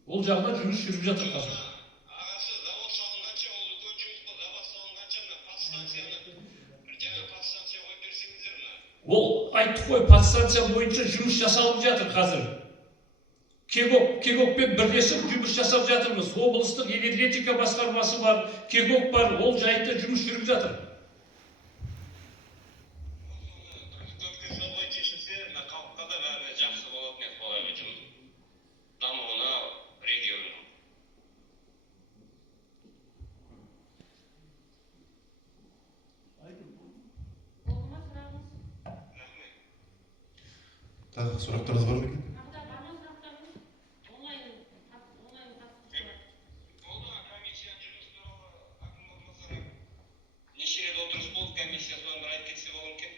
Ол жағда жұмыс жүріп жатыр қазір. Ағасы, завод салынғанша, ол үлкен жұмыс қой, завод салынғанша, мына подстанцияны, жаңа подстанция қойып берсеңіздер мына. Ол айттық қой, подстанция бойынша жұмыс жасалып жатыр қазір. Кегокпен бірлесіп жұмыс жасап жатырмыз. Облыстық энергетика басқармасы бар, Кегок бар, ол жайында жұмыс жүріп жатыр. Солай шешілсе, мына халыққа да бәріне жақсы болатын еді солай жұмыс дамуына регионның. Тағы сұрақтарыңыз бар ма екен? Неше рет отырыс болды, комиссия соны бір айтып кетсе болған екен.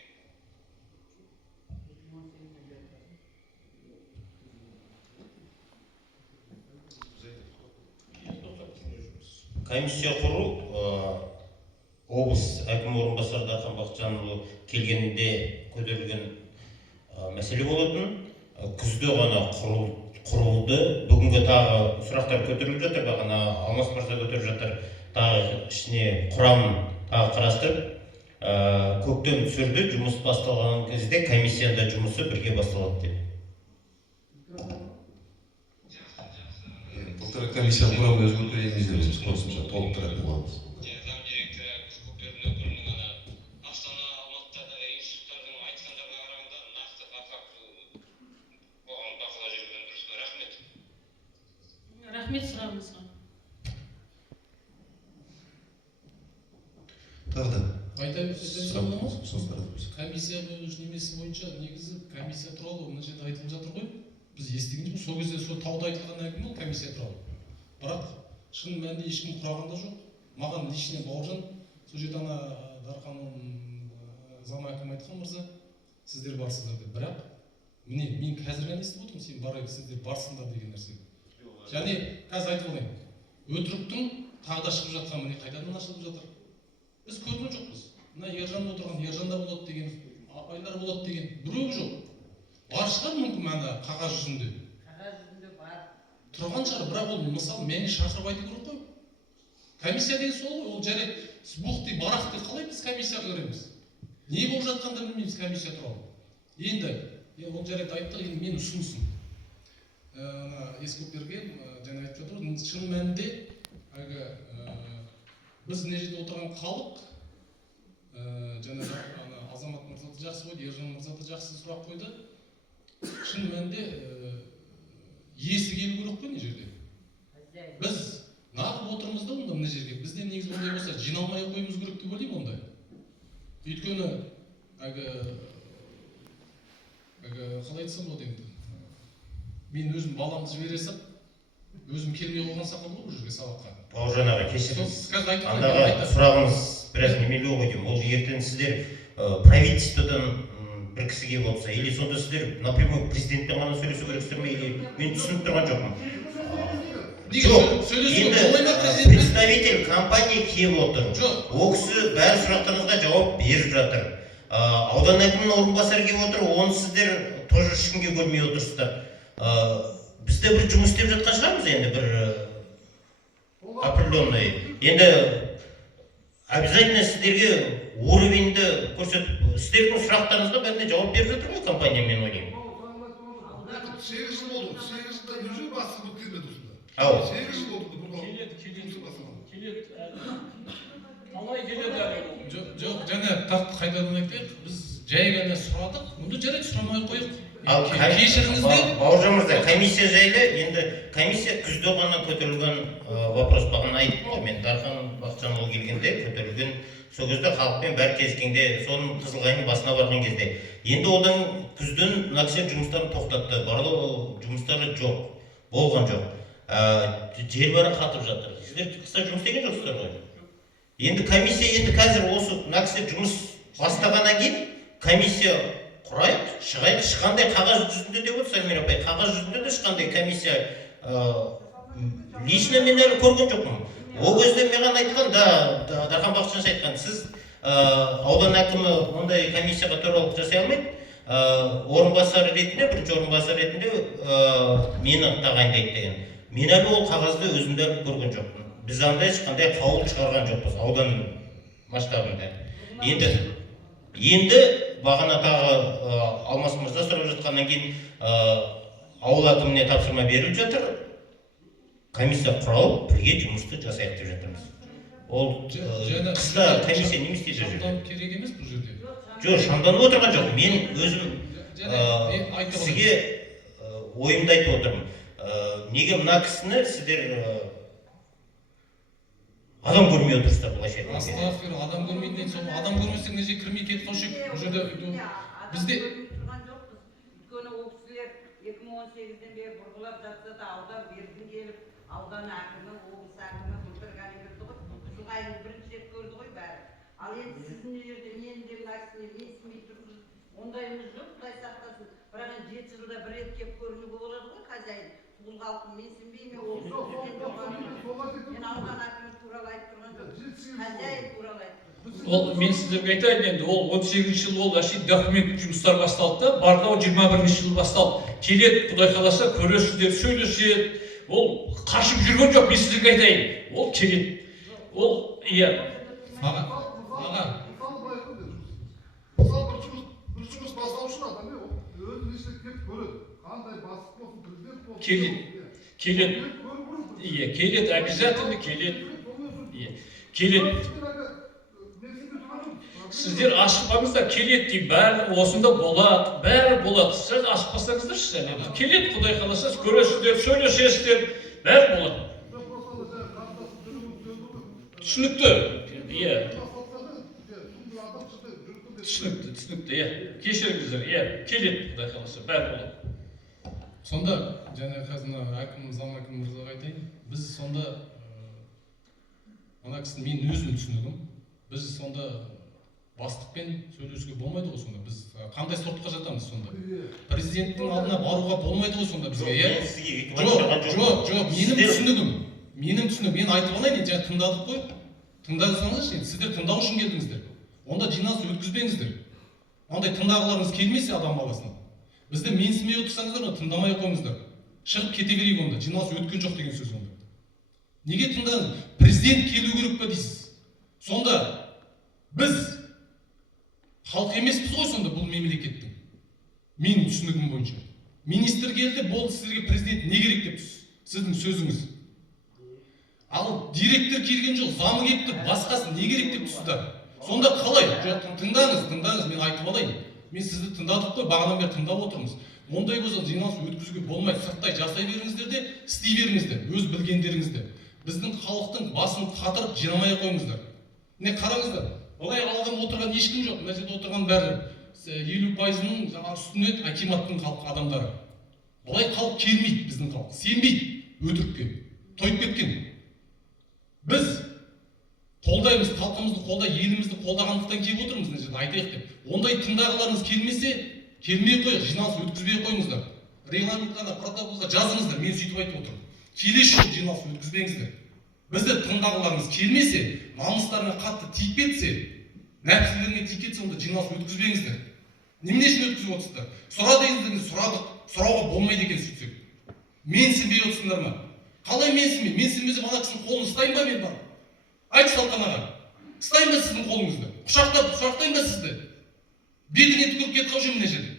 Комиссия құру облыс әкім орынбасары Дархан Бақытжанұлы келгенде көтерілген мәселе болатын. Күзде ғана құрылды. Бүгінгі тағы сұрақтар көтеріліп жатыр, бағана Алмас мырза көтеріп жатыр. Тағы ішіне құрамын тағы қарастырып, көктем түсірді, жұмыс басталған кезде комиссияда жұмысы бірге басталады деп. Былтыр комиссия құрамын өзгерту енгіземіз, қосымша толықтыратын боламыз. Зам директоры скупердің өкілінің Астана, Алматыдағы институттардың айтқандарына қарағанда нақты факт қоғам бақылау жүргізген дұрыс па? Рахмет. Рахмет сұрағыңызға. Тағы да Айта берсем ұсыныстар комиссия немесі бойынша негізі комиссия туралы мына жерде айтылып жатыр ғой. Біз естігеніміз сол кезде сол тауда айтылған әңгіме ол комиссия туралы. Бірақ шын мәнінде ешкім құраған да жоқ. Маған лично Бауыржан сол жерде ана Дархан зам әкім айтқан мырза, сіздер барсыздар деп. Бірақ міне мен қазір ғана естіп отырмын, сен барайық, сіздер барсыңдар деген нәрсе. Және қазір айтып оlayım. Өтіріктің тағы да шығып жатқан міне қайтадан ашылып жатыр. Біз көрген жоқпыз. Мына Ержан отырған, Ержанда болады деген, апайлар болады деген біреу жоқ. Бар шығар мүмкін ана қағаз жүзінде. Қағаз жүзінде бар. Тұрған шығар, бірақ ол мысалы мені шақырып айту керек қой. Комиссия деген сол ғой, ол жарайды. Бұқти, барақты қалай біз комиссияға көреміз? Не болып жатқанды білмейміз комиссия туралы. Енді, ол жарайды айттық, енді мен ұсынысым. Ескөперге жаңа айтып жатыр, шын мәнінде біз мына жерде отырған халық жаңа Азамат мырза да жақсы қойды, Ержан мырза да жақсы сұрақ қойды. Шын мәнінде есі келу керек қой мына жерде. Біз нағып отырмыз да онда мына жерге. Бізде негізі ондай болса жиналмай қоюымыз керек деп ойлаймын онда. Өйткені қалай айтсам болады енді. Мен өзім баламды жібере сап, өзім келмей қойған сақал ғой бұл жерге сабаққа. Бауыржан аға, кешіріңіз. Андағы сұрағымыз біраз немелеу ғой деймін. Ол ертең сіздер правительстводан бір кісі келіп отырса, или сонда сіздер напрямую президентпен ғана сөйлесу керексіздер ме, или мен түсініп тұрған жоқпын. Жоқ, енді представитель компания келіп отыр. Ол кісі бәрі сұрақтарыңызға жауап беріп жатыр. аудан әкімінің орынбасары келіп отыр, оны сіздер тоже ешкімге көрмей отырсыздар. Біз де бір жұмыс істеп жатқан шығармыз енді бір определенный. Енді обязательно сіздерге уровеньді көрсетіп, сіздердің сұрақтарыңызға бәріне жауап беріп жатыр ғой компания, мен ойлаймын. 8 жыл болды, 8 жылда уже басы бұл келмеді осында. 8 жыл болды бұл. Келеді. Қалай келеді әлі? Жоқ, және тақты қайтадан айтайық, біз жай ғана сұрадық, онда жарайды, сұрамай қойық. Ал кешіріңіздер. Бауыржан мырза, комиссия жайлы, енді комиссия күзде ғана көтерілген вопрос бағана айттым ғой, мен Дархан Бақытжанұлы келгенде көтерілген, сол кезде халықпен бәрі кездескенде, соның Қызылқайың басына барған кезде. Енді одан күзден мына кісілер жұмыстарын тоқтатты, барлық жұмыстары жоқ, болған жоқ. Жер бәрі қатып жатыр. Сіздер қыста жұмыс істеген жоқсыздар ғой. Енді комиссия енді қазір осы мына кісілер жұмыс бастағаннан кейін комиссия құрайық, шығайық, ешқандай қағаз жүзінде деп отыр Сальмира апай, қағаз жүзінде де ешқандай комиссия лично мен әлі көрген жоқпын. Ол кезде маған айтқан, Дархан Бақытжанович айтқан, сіз аудан әкімі ондай комиссияға төрағалық жасай алмайды, орынбасар ретінде, бірінші орынбасар ретінде мені тағайындайды деген. Мен әлі ол қағазды өзімді әлі көрген жоқпын. Біз андай ешқандай қаулы шығарған жоқпыз аудан масштабында. Енді бағана тағы Алмас мырза сұрап жатқаннан кейін ауыл әкіміне тапсырма беріліп жатыр. Комиссия құралып, бірге жұмысты жасайық деп жатырмыз. Ол қыста комиссия не істейді жүрді? Шамданып керек емес бұл жерде. Жоқ, шамданып отырған жоқ. Мен өзім сізге ойымды айтып отырмын. Неге мына кісіні сіздер адам көрмей отырсыздар былайша айтқанда? Астағфир, адам көрмейтін соң адам көрмесең мына жерге кірмей кетіп қалшы. Бұл жерде бізде тұрған жоқпыз. Өйткені ол кісілер 2018-ден бері бұрғылап жатса да аудан бердін келіп, аудан әкімі, облыс әкімі былтырған берді ғой. Қызылқайың бірінші рет көрді ғой бәрі. Ал енді сіздің жерде менің де нәрсені менсінбей тұрсыз. Ондайымыз жоқ, Құдай сақтасын. Бірақ енді 7 жылда бір рет келіп көрінуге болады ғой хозяин. Бұл халқым менсінбей ме ол мен аудан әкімі туралы айтып тұрған жоқпын. Хозяин туралы айтып тұрмын. Ол мен сіздерге айтайын енді, ол 18 жыл ол әшейін документ жұмыстар басталды да, барды ол 21 жыл басталды. Келеді, Құдай қаласа, көресіздер, сөйлеседі. Ол қашып жүрген жоқ, мен сіздерге айтайын. Ол келеді. Ол, иә. Аға. Bir жұмыс бастау үшін адам өзін еште келіп көреді. Қандай бастық болсын, президент болсын. Келеді. Иә, келеді, обязательно келеді. Келеді. Сіздер ашықпаңыздар, келеді деймін, бәрі осында болады, бәрі болады. Сіз ашықпасаңыздаршы, келеді, Құдай қаласа, көресіздер, сөйлесесіздер, бәрі болады. Түсінікті, иә. Түсінікті, иә. Кешіріңіздер, иә. Келеді, Құдай қаласа, бәрі болады. Сонда, және қазір әкім, зам әкім мырзаға айтайын, біз сонда ана кісіні мен өзім түсінігім, біз сонда бастықпен сөйлесуге болмайды ғой сонда, біз қандай сотқа жатамыз сонда? Президенттің алдына баруға болмайды ғой сонда бізге, иә? Жоқ, менің түсінігім, мен айтып алайын, жаңа тыңдадық қой, тыңдасаңызшы, сіздер тыңдау үшін келдіңіздер, онда жиналыс өткізбеңіздер, ондай тыңдағыларыңыз келмесе адам баласына. Бізді менсінбей отырсаңыздар, тыңдамай қойыңыздар. Шығып кете берейік онда, жиналыс өткен жоқ деген сөз онда. Неге тыңдаңыз? Президент келу керек па дейсіз? Сонда біз халық емеспіз ғой сонда бұл мемлекеттің. Менің түсінігім бойынша. Министр келді, болды сіздерге президент не керек деп сіздің сөзіңіз. Ал директор келген жоқ, замы келіп тұр, басқасы не керек деп тұрсыздар. Сонда қалай? Тыңдаңыз, мен айтып алайын. Мен сізді тыңдадық қой, бағанадан бері тыңдап отырмыз. Ондай болса жиналыс өткізуге болмайды, сырттай жасай беріңіздер де, істей беріңіздер, өз білгендеріңізді. Біздің халықтың басын қатырып жинамай қойыңыздар. Не қараңыздар, олай алған отырған ешкім жоқ, мына жерде отырған бәрі 50%-ның үстіне акиматтың адамдары. Олай халық келмейді біздің халық, сенбейді өтірікке, тойып кеткен. Біз қолдаймыз, халқымызды қолдай, елімізді қолдағандықтан келіп отырмыз, мына жерде айтайық деп. Ондай тыңдағыларыңыз келмесе, келмей қойық, жиналыс өткізбей қойыңыздар. Регламентқа, протоколға жазыңыздар, мен сөйтіп айтып отырмын. Келесі жолы жиналыс өткізбеңіздер. Бізді тыңдағыларыңыз келмесе, намыстарына қатты тиіп кетсе, нәпсілеріңе тиіп кетсе онда жиналыс өткізбеңіздер. Немене үшін өткізіп отырсыздар? Сұра дегендеріңіз сұрадық, сұрауға болмайды екен сөйтсек. Менсінбей отырсыңдар ма? Қалай менсінбей? Менсінбесем ана кісінің қолын ұстайын ба мен барып? Айтшы Салқан аға. Ұстайын ба сіздің қолыңызды? Құшақтайын ба сізді? Бетіңе түкіріп кетіп қалып жүрмін мына жерде.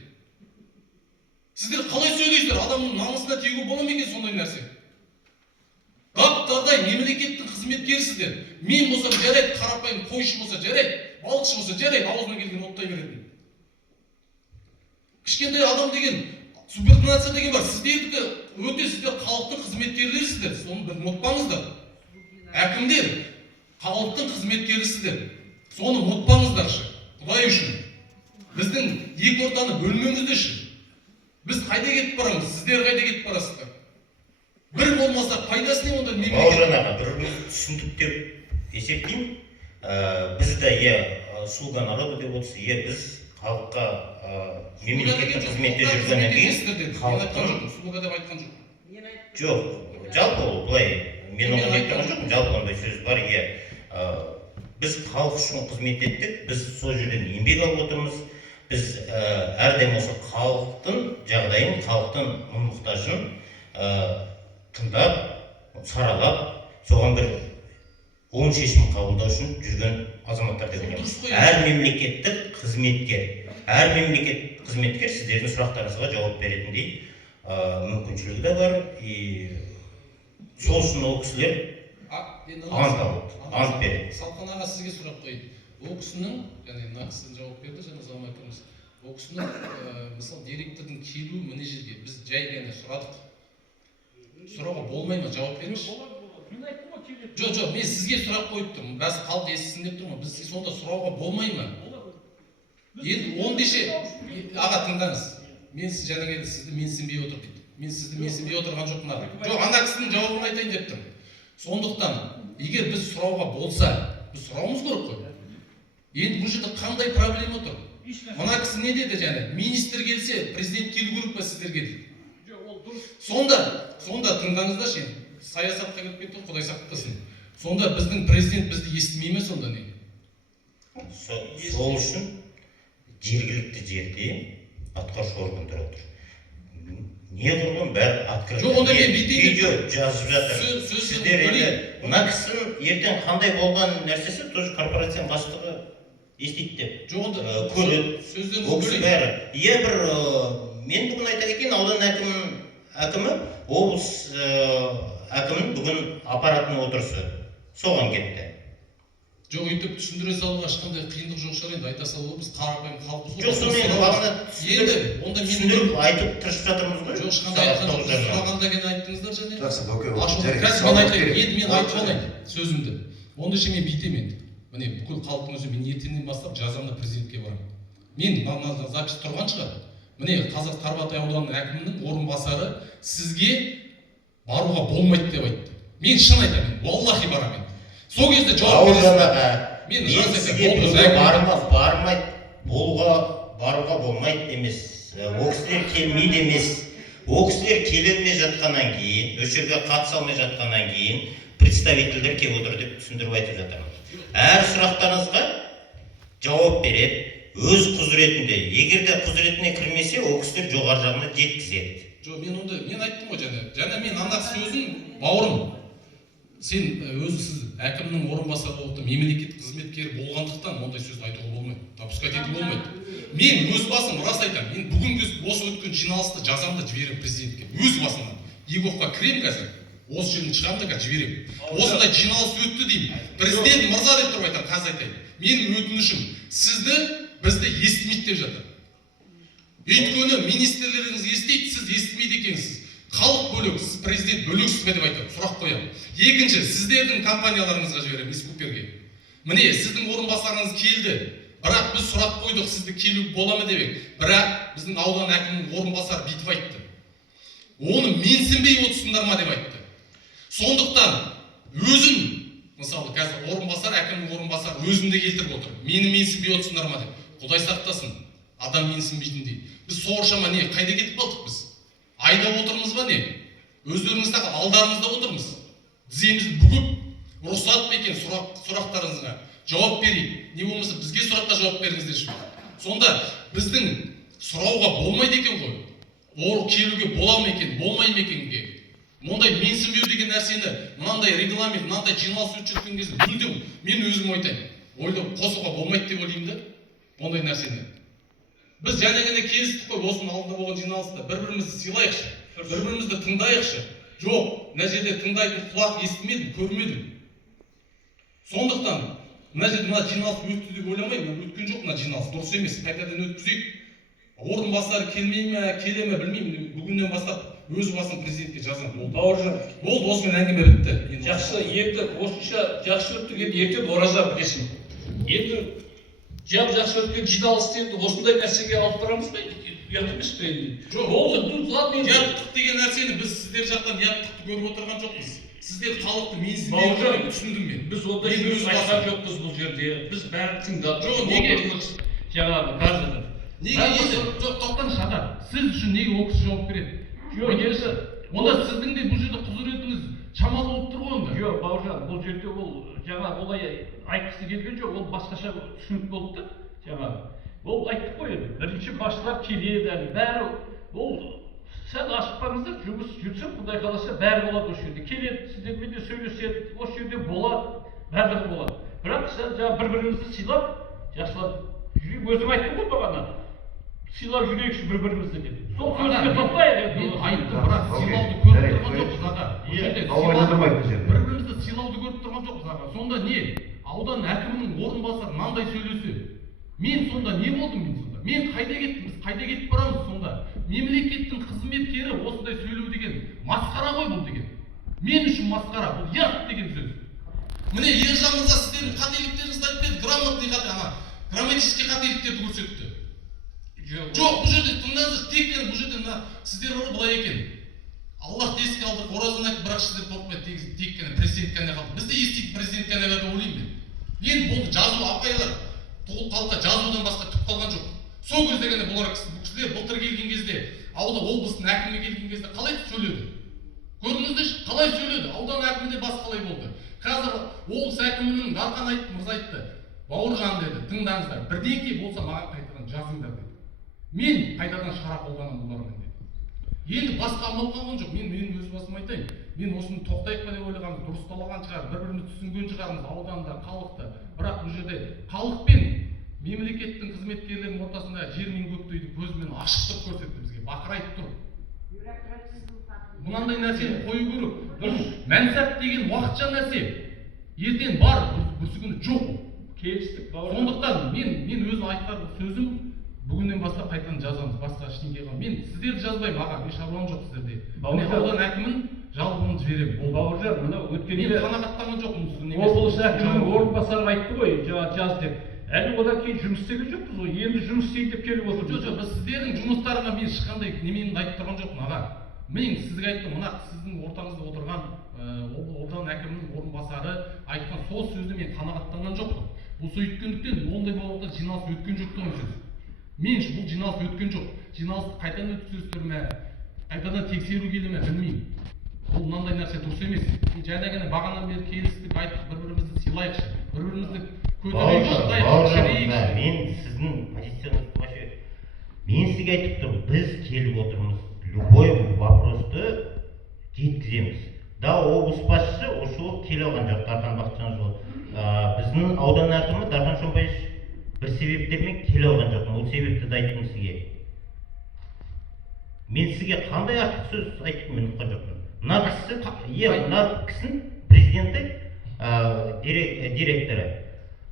Сіздер қалай сөйлейсіздер? Адамның намысына тиюге бола ма екен сондай нәрсе? Дап-дардай мемлекеттің қызметкерісіздер. Мен болсам жарайды, қарапайым қойшы болса жарайды, балықшы болса жарайды, аузына келген оттай беретін. Кішкентай адам деген, субординация деген бар. Сіздердікі өте сіздер халықтың қызметкерлерісіздер. Соны бір ұмытпаңыздар. Әкімдер халықтың қызметкерісіздер. Соны ұмытпаңыздаршы. Құдай үшін. Біздің екі ортаны бөлмеңіздерші. Біз қайда кетіп барамыз? Сіздер қайда кетіп барасыздар? Бір болмаса пайдасы не онда мемлекет? Бауыржан аға, бір түсіндік деп есептеймін. Біз де слуга народу деп отырсыз, біз халыққа мемлекеттік қызметте жүргеннен кейін халықтың слуга деп айтқан жоқ. Жоқ, жалпы ол былай мен оған айтқан жоқпын, жалпы ондай сөз бар. Біз халық үшін қызмет еттік, біз сол жерден еңбек алып отырмыз. Біз әрдайым осы халықтың жағдайын, халықтың мұң-мұқтажын тыңдап, саралап, соған бір оң шешім қабылдау үшін жүрген азаматтар деп ойлаймын. Әр мемлекеттік қызметкер сіздердің сұрақтарыңызға жауап беретіндей мүмкіншілігі де бар. Сол үшін ол кісілер ант береді. Салқан аға, сізге сұрақ қойды. Ол кісінің, мына кісінің жауап берді, жаңа зам айтыңыз. Ол кісінің, мысалы, директордың келуі міне жерге біз жай ғана сұрадық. Сұрауға болмай ма? Жауап беріңізші. Жоқ, мен сізге сұрақ қойып тұрмын. Біраз халық естісін деп тұрмын. Біз сонда сұрауға болмай ма? Енді он деше, аға тыңдаңыз. Мен жаңағы сізді менсінбей отыр дейді. Мен сізді менсінбей отырған жоқпын. Жоқ, ана кісінің жауабын айтайын деп тұрмын. Сондықтан, егер біз сұрауға болса, біз сұрауымыз керек қой. Енді бұл жерде қандай проблема тұр? Мына кісі не деді жаңа? Министр келсе, президент келу керек па сіздерге дейді. Сонда тыңдаңыздаршы енді. Саясатқа кетіп кетті, Құдай сақтасын. Сонда біздің президент бізді естімей ме сонда не? Сол үшін жергілікті жерде атқарушы органдар отыр. Не құрған бәрі открыто. Жоқ, онда мен бүйтейін видео жазып жатыр. Сіздер енді мына кісінің ертең қандай болған нәрсесі тоже корпорацияның бастығы естейді деп. Жоқ, онда көреді. Ол кісі бәрі. Мен бүгін айта кетейін, аудан әкімі, облыс әкімінің бүгін аппаратының отырысы соған кетті. Жоқ, өйтіп түсіндіре салуға ешқандай қиындық жоқ шығар, енді айта салуға біз қарапайым халықпыз ғой. Жоқ, соны түсіндіріп айтып тырысып жатырмыз ғой. Жоқ, ешқандай айтқан жоқ. Сұрағанда кейін айттыңыздар және. Жақсы, бөке. Қазір мен айтайын, енді мен айтып алайын сөзімді. Ондайша мен бүйтемін енді. Міне бүкіл халықтың өзі мен ертеңнен бастап жазамда президентке барамын. Мен мына запись тұрған шығар. Міне қазір Тарбағатай ауданының әкімінің орынбасары сізге баруға болмайды деп айтты. Мен шын айтамын, валлахи барамын. Сол кезде жауап баруға болмайды емес. Ол кісілер келмейді емес. Ол кісілер келмей жатқаннан кейін, осы жерге қатыса алмай жатқаннан кейін представительдер келіп отыр деп түсіндіріп айтып жатырмын. Әр сұрақтарыңызға жауап береді, өз құзыретінде. Егер де құзыретіне кірмесе, ол кісілер жоғары жағына жеткізеді. Жоқ, мен айттым ғой жаңа мен ана сөзін бауырым. Сен өзі әкімнің орынбасары болып мемлекеттік қызметкер болғандықтан ондай сөз айтуға болмайды. Допускать етуге болмайды. Мен өз басым рас айтамын. Мен бүгінгі осы өткен жиналысты жазамын да жіберемін президентке. Өз басымнан. ЕГО-ға кіремін қазір. Осы жерден шығамын да жіберемін. Осындай жиналыс өтті деймін. Президент мырза деп тұрып айтамын, қазір айтайын. Менің өтінішім бізді естімейді деп жатыр. Өйткені министрлеріңіз естиді, сіз естімейді екенсіз. Халық бөлек, сіз президент бөлексіз бе деп айтып сұрақ қоямын. Екінші, сіздердің компанияларыңызға жіберемін, Искуперге. Міне, сіздің орынбасарыңыз келді. Бірақ біз сұрақ қойдық, сізді келу бола ма деп. Бірақ біздің аудан әкімінің орынбасары бүйтіп айтты. Оны менсінбей отырсыңдар ма деп айтты. Сондықтан өзін, мысалы, қазір орынбасар, әкімнің орынбасары өзінде келтіріп отыр. Мені менсінбей отырсыңдар ма деп. Құдай сақтасын, адам менсінбейтіндей. Біз соғыршама не, қайда кетіп қалдық біз? Айда отырмыз ба не? Өздеріңізді алдарыңызда отырмыз. Тіземізді бүгіп, рұқсат па екен сұрақтарыңызға жауап берейік. не болмаса бізге сұраққа жауап беріңіздерші. Сонда біздің сұрауға болмайды екен ғой. Ол келуге бола ма екен, болмай ма екенге. Мондай менсінбеу деген нәрсені мынандай регламент, мынандай жиналыс өтіп жатқан кезде мүлдем мен өзім айтайын. Ойлап қосуға болмайды деп ойлаймын да. Ондай нәрсені. Біз және ғана келістік қой осының алдында болған жиналыста бір-бірімізді сыйлайықшы, бір-бірімізді тыңдайықшы. Жоқ, мына жерде тыңдайтын құлақ естімедім, көрмедім. Сондықтан мына жерде мына жиналыс өтті деп ойламаймын, өткен жоқ мына жиналыс, дұрыс емес, қайтадан өткізейік. Орынбасары келмей ме, келе ме білмеймін, бүгіннен бастап өз басын президентке жазамын. Болды. Бауыржан, болды, осымен әңгіме бітті. жақсы, енді осынша жақсы өттік, енді ертең ораза білесің. Енді жақсы өткен жиналысты енді осындай нәрсеге алып барамыз ба? Ұят емес пе енді? Жоқ, болды, ладно енді. Ұяттық деген нәрсені біз сіздер жақтан ұяттықты көріп отырған жоқпыз. Сіздер халықты менсінбеуді түсіндім мен. Біз ондай сөз айтқан жоқпыз бұл жерде. Біз бәрін тыңдап. Жоқ, неге? Жаңағы бәрі. Неге енді? Жоқ, тоқтаңыз аға. Сіз үшін неге ол кісі жауап береді? Жоқ, енді онда сіздің де бұл жерде құзыретіңіз шамалы болып тұр ғой онда. Жоқ, Бауыржан, бұл жерде ол жаңағы олай айтқысы келген жоқ, ол басқаша түсінік болды да. Жаңағы ол айттық қой енді. Бірінші басшылар келеді әлі, бәрі ол сәл ашықпаңыздар, жұмыс жүрсе, Құдай қаласа бәрі болады осы жерде. Келеді, сіздермен де сөйлеседі, осы жерде болады, барлығы болады. Бірақ сәл жаңағы бір-бірімізді сыйлап, жақсылап жүрейік. Өзім айттым ғой бағана. Сыйлап жүрейікші бір-бірімізді деп. Сол сөзге тоқтайық енді. Мен айттым, бірақ сыйлауды көріп тұрған жоқпыз аға. Бір-бірімізді сыйлауды көріп тұрған жоқпыз аға. Сонда не? Аудан әкімінің орынбасары мынандай сөйлесе. Мен сонда не болдым мен сонда? Мен қайда кеттім? Біз қайда кетіп барамыз сонда? Мемлекеттің қызметкері осындай сөйлеу деген масқара ғой бұл деген. Мен үшін масқара, бұл ұят деген сөз. Міне Ержан мырза сіздердің қателіктеріңізді айтып берді, грамотный қате, грамматический қателіктерді көрсетті. Жоқ, бұл жерде тыңдаңыздар, тек қана бұл жерде мына сіздер бар былай екен. Аллахты еске алдық, оразаны айтып, бірақ сіздер қорықпайды, тек қана президент қана қалды. Бізді естиді президент қана деп ойлаймын мен. Енді болды жазу апайлар, тұғыл халыққа жазудан басқа түк қалған жоқ. Сол кезде ғана бұл кісілер былтыр келген кезде, аудан облыстың әкімі келген кезде қалай сөйледі? Көрдіңіздерші, қалай сөйледі? Аудан әкімі де бас қалай болды? Қазір облыс әкімінің Дархан мырза айтты, Бауыржан деді, тыңдаңыздар, бірдеңке болса маған қайтадан жазыңдар деді. Мен қайтадан шара қолданамын бұлармен деді. Енді басқа амал қалған жоқ. Мен өз басым айтайын. Мен осыны тоқтайық па деп ойлағанбыз, дұрысталған шығар, бір-бірімізді түсінген шығармыз ауданда, халықты. Бірақ бұл жерде халық пен мемлекеттің қызметкерлерінің ортасында жер мен көкті үйді көзімен ашықтық көрсетті бізге, бақырайып тұр. Мынандай нәрсені қою керек. Дұрыс. Мәнсап деген уақытша нәрсе. Ертең бар, бүрсі күні жоқ. Келістік. Сондықтан мен өз айтқан сөзім бүгіннен бастап қайтадан жазамыз, басқа ештеңе қалмайды. Мен сіздерді жазбаймын аға, мен шаруам жоқ сіздерде. Аудан әкімін жалобымды жіберемін. Бауыржан, мына өткенде мен қанағаттанған жоқпын. Облыс әкімінің орынбасары айтты ғой, жаз деп. Әлі одан кейін жұмыс істеген жоқпыз ғой. Енді жұмыс істейін деп келіп отырмыз. Жоқ, біз сіздердің жұмыстарына мен ешқандай неменің айтып тұрған жоқпын аға. Мен сізге айттым, мына сіздің ортаңызда отырған аудан әкімінің орынбасары айтқан сол сөзді мен қанағаттанған жоқпын. Бұл сөйткендіктен ондай болғанда жиналыс өткен жоқ деген сөз. Мен бұл жиналыс өткен жоқ. Жиналысты қайтадан өткізесіздер ме, қайтадан тексеру келе ме білмеймін. Бұл мынандай нәрсе дұрыс емес. Жаңа ғана бағанадан бері келістік, айттық, бір-бірімізді сыйлайықшы, бір-бірімізді көтерейікші. Мен сіздің позицияңызды мен сізге айтып тұрмын, біз келіп отырмыз, любой вопросты жеткіземіз. Да, облыс басшысы осы келе алған жоқ, Дархан Бақытжанұлы. Біздің аудан әкімі Дархан Шонбаевич бір себептермен келе алған жоқпын, ол себепті де айттым сізге. Мен сізге қандай артық сөз айттым, мен ұққан жоқпын. Мына кісінің президенті, директоры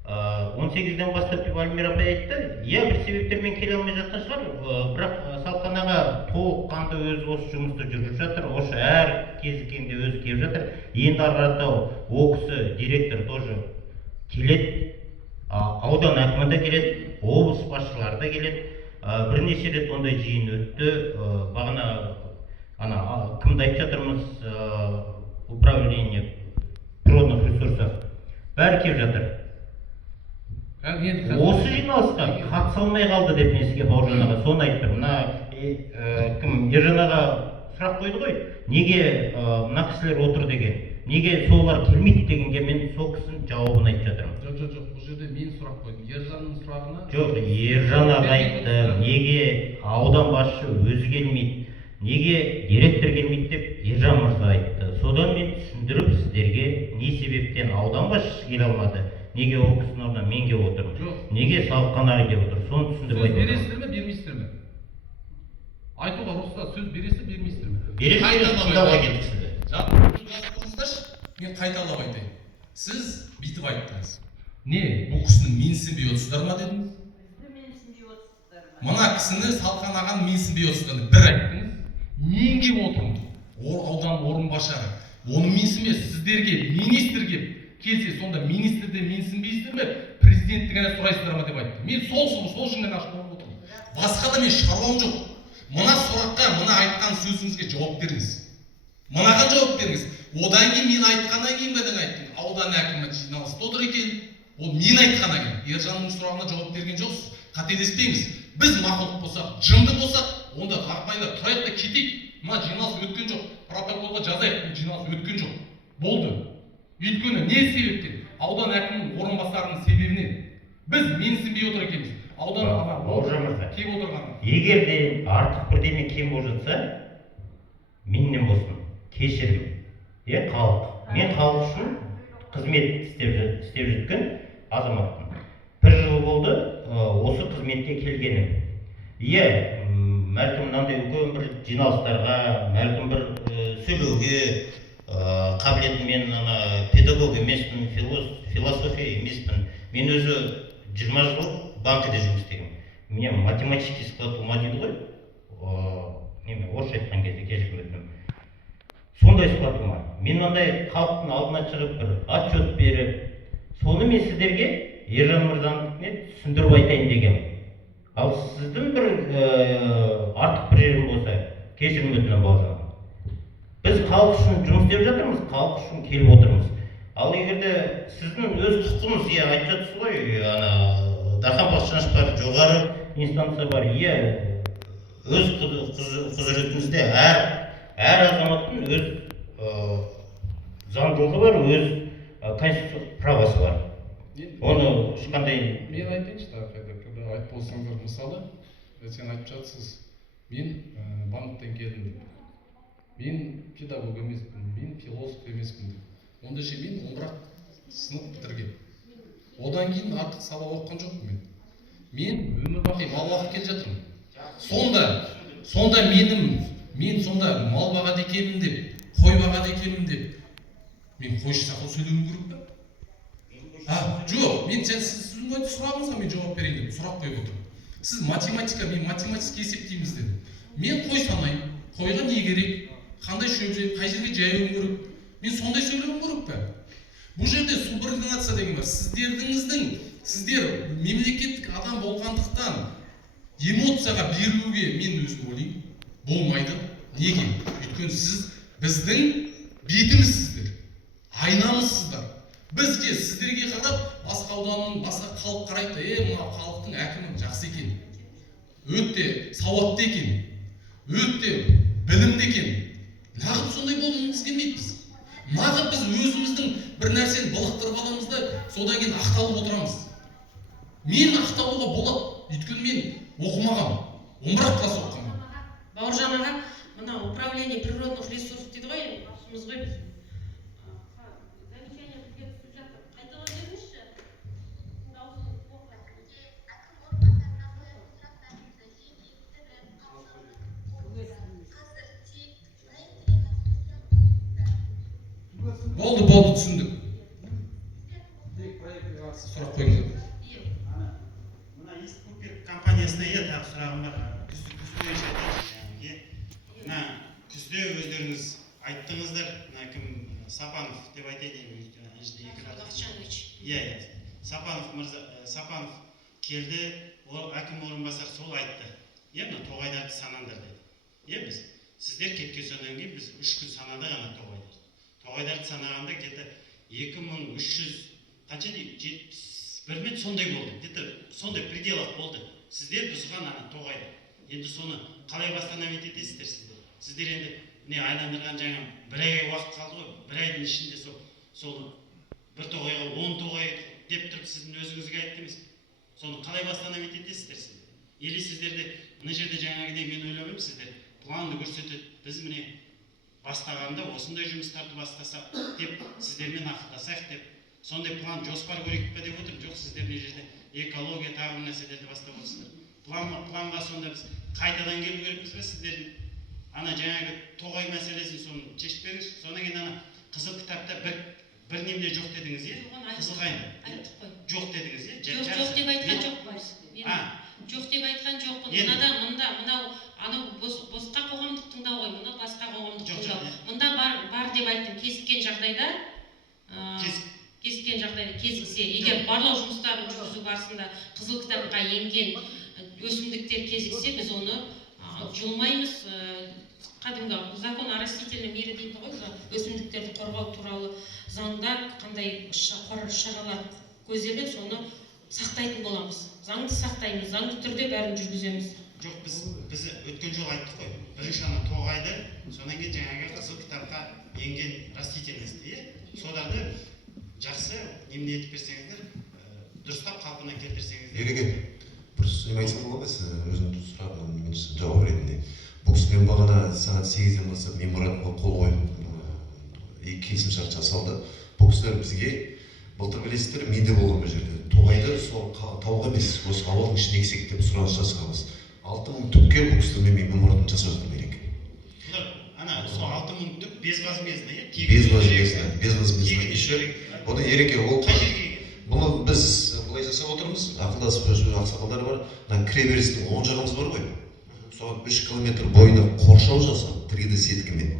18-ден бастап деп Альмира апай айтты, бір себептермен келе алмай жатқан шығар, бірақ Салқанаға толыққанды өзі осы жұмысты жүргізіп жатыр, осы әр кезіккенде өзі келіп жатыр. Енді арқарата ол кісі директор тоже келеді, аудан әкімі де келеді, облыс басшылары да келеді. Бірнеше рет ондай жиын өтті. Бағана кімді айтып жатырмыз, управление природных ресурсов бәрі келіп жатыр. Осы жиналысқа қатыса алмай қалды деп мен сізге Бауыржан аға соны айттым. Мына кім Ержан аға сұрақ қойды ғой, неге мына кісілер отыр деген. неге солар келмейді дегенге мен сол кісінің жауабын айтып жатырмын. Жоқ, бұл жерде мен сұрақ қойдым. Ержанның сұрағына. Жоқ, Ержан аға айтты, неге аудан басшы өзі келмейді, неге директор келмейді деп Ержан мырза айтты. Содан мен түсіндіріп сіздерге не себептен аудан басшысы келе алмады, неге ол кісінің орнына мен келіп отырмын, неге салық қанары келіп отыр, соны түсіндіріп Сөз айтып бересіздер ме, бермейсіздер ме? Айтуға рұқсат, сөз бересіздер, бермейсіздер ме? бересіздер, тыңдауға келдік сізді. Мен қайталап айтайын. Сіз бүйтіп айттыңыз. Не, бұл кісіні менсінбей отырсыздар ма дедіңіз? Мына кісіні Салқан ағаны менсінбей отырсыздар бір айттыңыз. Мен келіп отырмын. Ол аудан орынбасары. Оны менсінбей, сіздерге министрге келсе, сонда министрде менсінбейсіздер ме? Президентті ғана сұрайсыздар ма деп айтты. Мен сол үшін ғана ашып отырмын. Басқа да мен шаруам жоқ. Мына сұраққа, мына айтқан сөзіңізге жауап беріңіз. Мынаған жауап беріңіз. Одан кейін мен айтқаннан кейін бәден айттым. Аудан әкімі жиналыста отыр екен. Ол мен айтқаннан кейін. Ержанның сұрағына жауап берген жоқсыз. Қателеспеңіз. Біз мақұлық болсақ, жынды болсақ, онда қарапайым тұрайық та кетейік. Мына жиналыс өткен жоқ. Протоколға жазайық, бұл жиналыс өткен жоқ. Болды. Өйткені не себептен? Аудан әкімінің орынбасарының себебінен. Біз менсінбей отыр екенбіз. Аудан ағасы кем отырған. Егер де артық бірдеме кем болып жатса, менен болсын, кешірім. Халық. Мен халық үшін қызмет істеп жүрген азаматпын. Бір жыл болды осы қызметте келгенім. Мәркім мынандай үлкен бір жиналыстарға, мәркім бір сөйлеуге қабілетім, мен педагог емеспін, философия емеспін. Мен өзі 20 жыл банкіде жұмыс істегенмін. Мне математический склад ума дейді ғой. Орысша айтқан кезде кешірім өтінемін. Сондай склад ума. Мен мынандай халықтың алдына шығып бір отчет беріп, соны мен сіздерге Ержан мырзаның түсіндіріп айтайын дегенмін. Ал сіздің бір артық бір жерім болса, кешірім өтінемін бауыржан. Біз халық үшін жұмыс істеп жатырмыз, халық үшін келіп отырмыз. Ал егерде сіздің өз құқығыңыз, айтып жатсыз ғой, Дархан Бақытжанович бар, жоғары инстанция бар, өз құзыретіңізде әр азаматтың өз заңдылығы бар, өз конституциялық правосы бар. Оны ешқандай... Мен айтайыншы, когда айтып болсаңдар, мысалы, сен айтып жатсыз, мен банктен келдім деп. Мен педагог емеспін, мен философ емеспін деп. Онда ше мен 11 сынып бітірген. Одан кейін артық сабақ оқыған жоқпын мен. Мен өмір бақи мал бағып келе жатырмын. Сонда мен сонда мал бағады екенмін деп, қой бағады екенмін деп, мен қойшы сақыл сөйлеуім керек пе? Жоқ, мен сіздің айтып сұрағыңызға мен жауап берейін деп сұрақ қойып отырмын. Сіз математика, мен математика есептейміз дедім. Мен қой санаймын, қойға не керек, қандай шөп жеп, қай жерге жаюым керек, мен сондай сөйлеуім керек пе? Бұл жерде субординация деген бар. Сіздер мемлекеттік адам болғандықтан эмоцияға берілуге мен өзім ойлаймын, болмайды. Неге? Өйткені сіз біздің бетімізсіздер, айнамызсыздар. Бізге, сіздерге қарап, басқа ауданның, басқа халық қарайды, мына халықтың әкімі жақсы екен, өте сауатты екен, өте білімді екен. Нағып сондай болғымыз келмейді біз. Нағып біз өзіміздің бір нәрсені былықтырып аламыз да, содан кейін ақталып отырамыз. Мен ақталуға болады, өйткені мен оқымағам, 11 класс оқығанмын. Бауыржан аға, мына управление природных ресурсов дейді ғой, басымыз ғой біз. Замечание бізге түсіп жатыр. Қайталап беріңізші. Болды, түсіндік. Сұрақ қойыңыз. Мына Исткупер компаниясына тағы сұрағым бар. Күзде өздеріңіз айттыңыздар, кім Сапанов деп айтайын. Сапанов келді, ол әкім орынбасар сол айтты. Мына тоғайларды санаңдар деді. Біз сіздер кеткен содан кейін біз 3 күн санады ғана тоғайларды. Тоғайларды санағанда где-то 2300 қанша дейді, 71 ме сондай болды. Где-то сондай пределах болды. Сіздер бұзған тоғайды. Енді соны қалай восстановить етесіздер сіздер? Сіздер енді міне айландырған жаңа бір айға уақыт қалды ғой. Бір айдың ішінде сол бір тоғайға 10 тоғай деп тұрып сіздің өзіңізге айтты емес. Соны қалай бастан етесіздер сіздер? Или сіздерде мына жерде жаңағыдай мен ойлаймын, сіздер планды көрсетеді. Біз міне бастағанда осындай жұмыстарды бастасақ деп сіздермен ақылдасақ деп сондай план жоспар көрейік пе деп отырмын. Жоқ, сіздер мына жерде экология тағы нәрселерді бастап отырсыздар. Планға сонда біз қайтадан келу керекпіз бе сіздердің? Ана жаңағы тоғай мәселесін соны шешіп беріңіз. Содан кейін ана қызыл кітапта бір немде жоқ дедіңіз, е? Қызыл қайында? Айттық қой. Жоқ дедіңіз, е? Жоқ деп айтқан жоқпыз. Жоқ деп айтқан жоқпын. Мынау анау босқа қоғамдық тыңдау ғой, мынау басқа қоғамдық тыңдау. Мында бар деп айттым. Кезіккен жағдайда кезіксе, егер барлау жұмыстарын жүргізу барысында қызыл кітапқа енген өсімдіктер кезіксе, біз оны жұлмаймыз. Кәдімгі закон о растительном мире дейді ғой, өсімдіктерді қорғау туралы заңда қандай шаралар көзделген, соны сақтайтын боламыз. Заңды сақтаймыз, заңды түрде бәрін жүргіземіз. Жоқ, біз өткен жол айттық қой. Бірінші ана тоғайды, содан кейін жаңағы қызыл кітапқа енген растительность, соларды жақсы немене етіп берсеңіздер, дұрыстап қалпына келтірсеңіздер. Ереке, бір сөз айтсам болады ма? Өзімнің сұрағым жауап ретінде. Бұл кісімен бағана сағат 8-ден бастап меморандумға қол қойып келісімшарт жасалды. Бұл кісілер бізге былтыр білесіздер, менде болған бір жерде тоғайды сол тауға емес, осы ауылдың ішіне ексек деп сұраныс жасағанбыз. 6000 түпке бұл кісілермен меморандум жасап жатырмын Ереке. Ана сол 6000 түп безвозмездно, безвозмездно. Еще одан Ереке, ол бұны біз былай жасап отырмыз, ақылдасып ақсақалдар бар, кіреберістің оң жағымыз бар ғой. Соған 3 километр бойына қоршау жасап, 3D сеткімен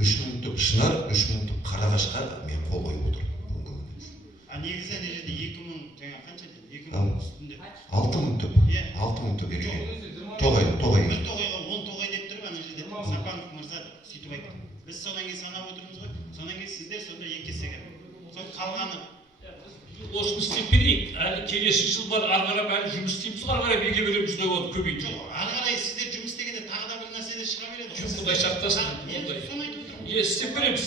3000 түп шынар, 3000 түп қарағашқа мен қол қойып отырмын. Негізі ана жерде 2000 жаңа қанша деді? 2000 үстінде. 6000 түп. 6000 түп Ереке. Тоғай. Бір тоғайға 10 тоғай деп тұрып, ана жерде Сапанов мырза сөйтіп айтты. Біз содан кейін санап отырмыз ғой. Содан кейін сіздер сонда екі есеге. Сол қалғаны осыны істеп берейік. Әлі келесі жыл бар, ары қарап әлі жұмыс істейміз, ары қарай белге береміз деп отыр, көбейтіп. Жоқ, ары қарай сіздер жұмыс істегенде тағы да бір нәрселер шыға береді. Жоқ, құдай сақтасын. Соны айтып отырмын. Істеп береміз.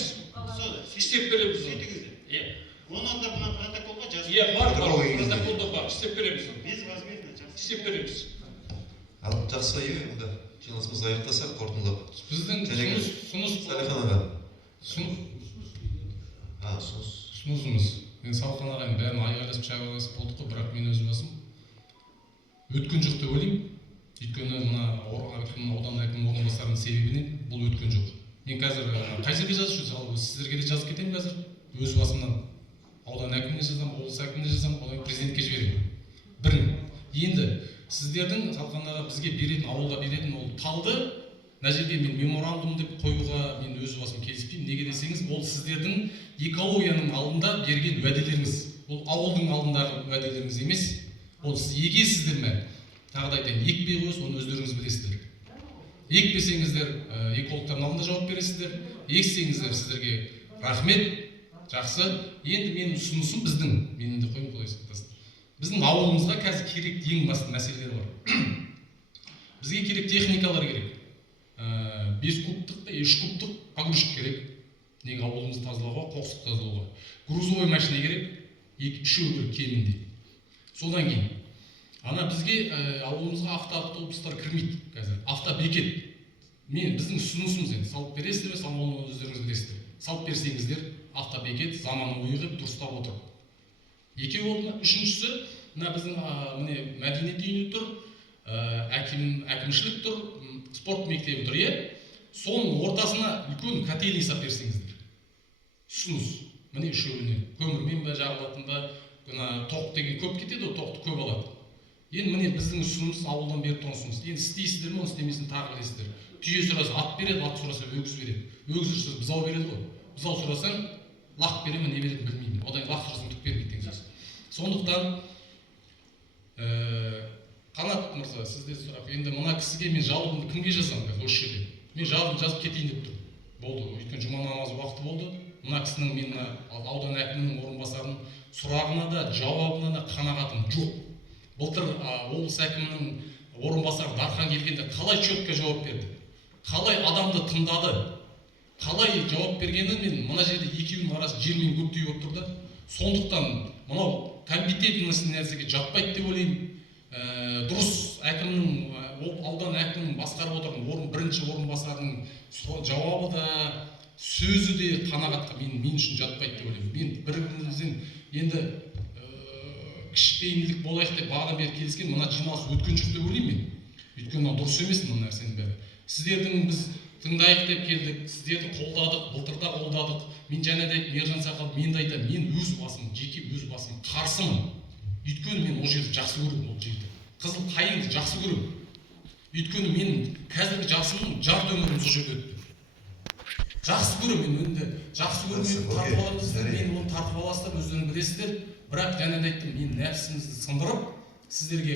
Істеп береміз. Сөйтіңіздер. Оны да мына протоколға жазып. Бар, протоколда бар. Істеп береміз. Безвозмездно жазып. Істеп береміз. Жақсы, енді жиналысымызды аяқтасақ, қорытындылап. Біздің ұсынысымыз, мен Салқан ағайын бәрін айғайласып шағайласып болдық қой, бірақ мен өз басым өткен жоқ деп ойлаймын. Өйткені мына аудан әкімінің орынбасарының себебінен бұл өткен жоқ. Мен қазір қай жерге жазып жүрсіз, сіздерге де жазып кетемін қазір. Өз басымнан аудан әкіміне жазамын, облыс әкіміне жазамын, одан президентке жіберемін. Бірін. Енді сіздердің Салқан аға бізге беретін, ауылға беретін ол талды, мына жерге мен меморандум деп қоюға мен өз басым келіспеймін. Неге десеңіз, ол сіздердің экологияның алдында берген уәделеріңіз. Ол ауылдың алдындағы уәделеріңіз емес. Ол сіз егесіздер ме? Тағы да айтайын, екпей қойса, оны өздеріңіз білесіздер. Екпесеңіздер, экологтардың алдында жауап бересіздер. Ексеңіздер, сіздерге рахмет, жақсы. Енді менің ұсынысым біздің, менің де қойым құдай сақтасын. Біздің ауылымызға қазір керек ең басты мәселелер бар. Бізге керек техникалар керек. 5 кубтық, 3 кубтық погрузчик керек. Неге ауылымызды тазалауға, қоқсық тазалауға. Грузовой машина керек, 2-3 керек кемінде. Содан кейін ана бізге ауылымызға автобустар кірмейді қазір. Автобекет. Біздің ұсынысымыз енді салып бересіздер ме, салмауын өздеріңіз білесіздер. Салып берсеңіздер, автобекет заманауи қылып дұрыстап отыр. Екеуі болды ма? Үшіншісі, мына біздің мәдениет үйіне тұр, әкімшілік тұр, спорт мектебі тұр, соның ортасына үлкен котельный сап берсеңіздер. Ұсыныс. Міне үшеуіне. Көмірмен бе жағылатын ба, тоқ деген көп кетеді, тоқты көп алады. Енді міне біздің ұсынымыз ауылдан беріп тұрған ұсыныс. Енді істейсіздер ме, оны істемесін тағы білесіздер. Түйе сұраса ат береді, ат сұраса өгіз береді. Өгіз сұраса бұзау береді ғой. Бұзау сұрасаң лақ беремін, не береді білмеймін. Одан лақ сұрасаң түк бермейді деген сөз. Сондықтан Қанат мырза, сізде сұрақ. Енді мына кісіге мен жалобымды кімге жазамын қазір осы жерде? Мен жалобымды жазып кетейін деп тұрмын. Болды, өйткені жұма намазы уақыты болды. Мына кісінің мен аудан әкімінің орынбасарының сұрағына да, жауабына да қанағатым жоқ. Былтыр облыс әкімінің орынбасары Дархан келгенде қалай четко жауап берді? Қалай адамды тыңдады? қалай жауап бергені мен мына жерде екеуінің арасы жер мен көктей болып тұр да. Сондықтан мынау компетентность нәрсеге жатпайды деп ойлаймын. Дұрыс әкімнің аудан әкімінің басқарып отырған бірінші орынбасарының жауабы да сөзі де қанағатқа мен үшін жатпайды деп ойлаймын. Мен бір-бірімізден енді кішіпейімділік болайық деп бағадан бері келіскен мына жиналыс өткен жоқ деп ойлаймын мен. Өйткені дұрыс емес мына нәрсенің бәрі. Сіздердің біз тыңдайық деп келдік, сіздерді қолдадық, былтырда қолдадық. Мен және де Мержан Сақал, мен де айтамын, мен өз басым, жеке өз басым қарсымын. Өйткені мен ол жерді жақсы көремін, ол жерді. Қызыл қайыңды жақсы көремін. Өйткені мен қазіргі жасымның жарты өмірім сол жерде өтті. Жақсы көремін, мен енді жақсы көремін, тартып аламыз, мен оны тартып аласыздар, өздерің білесіздер. Бірақ және де айттым, мен нәпсімізді сындырып, сіздерге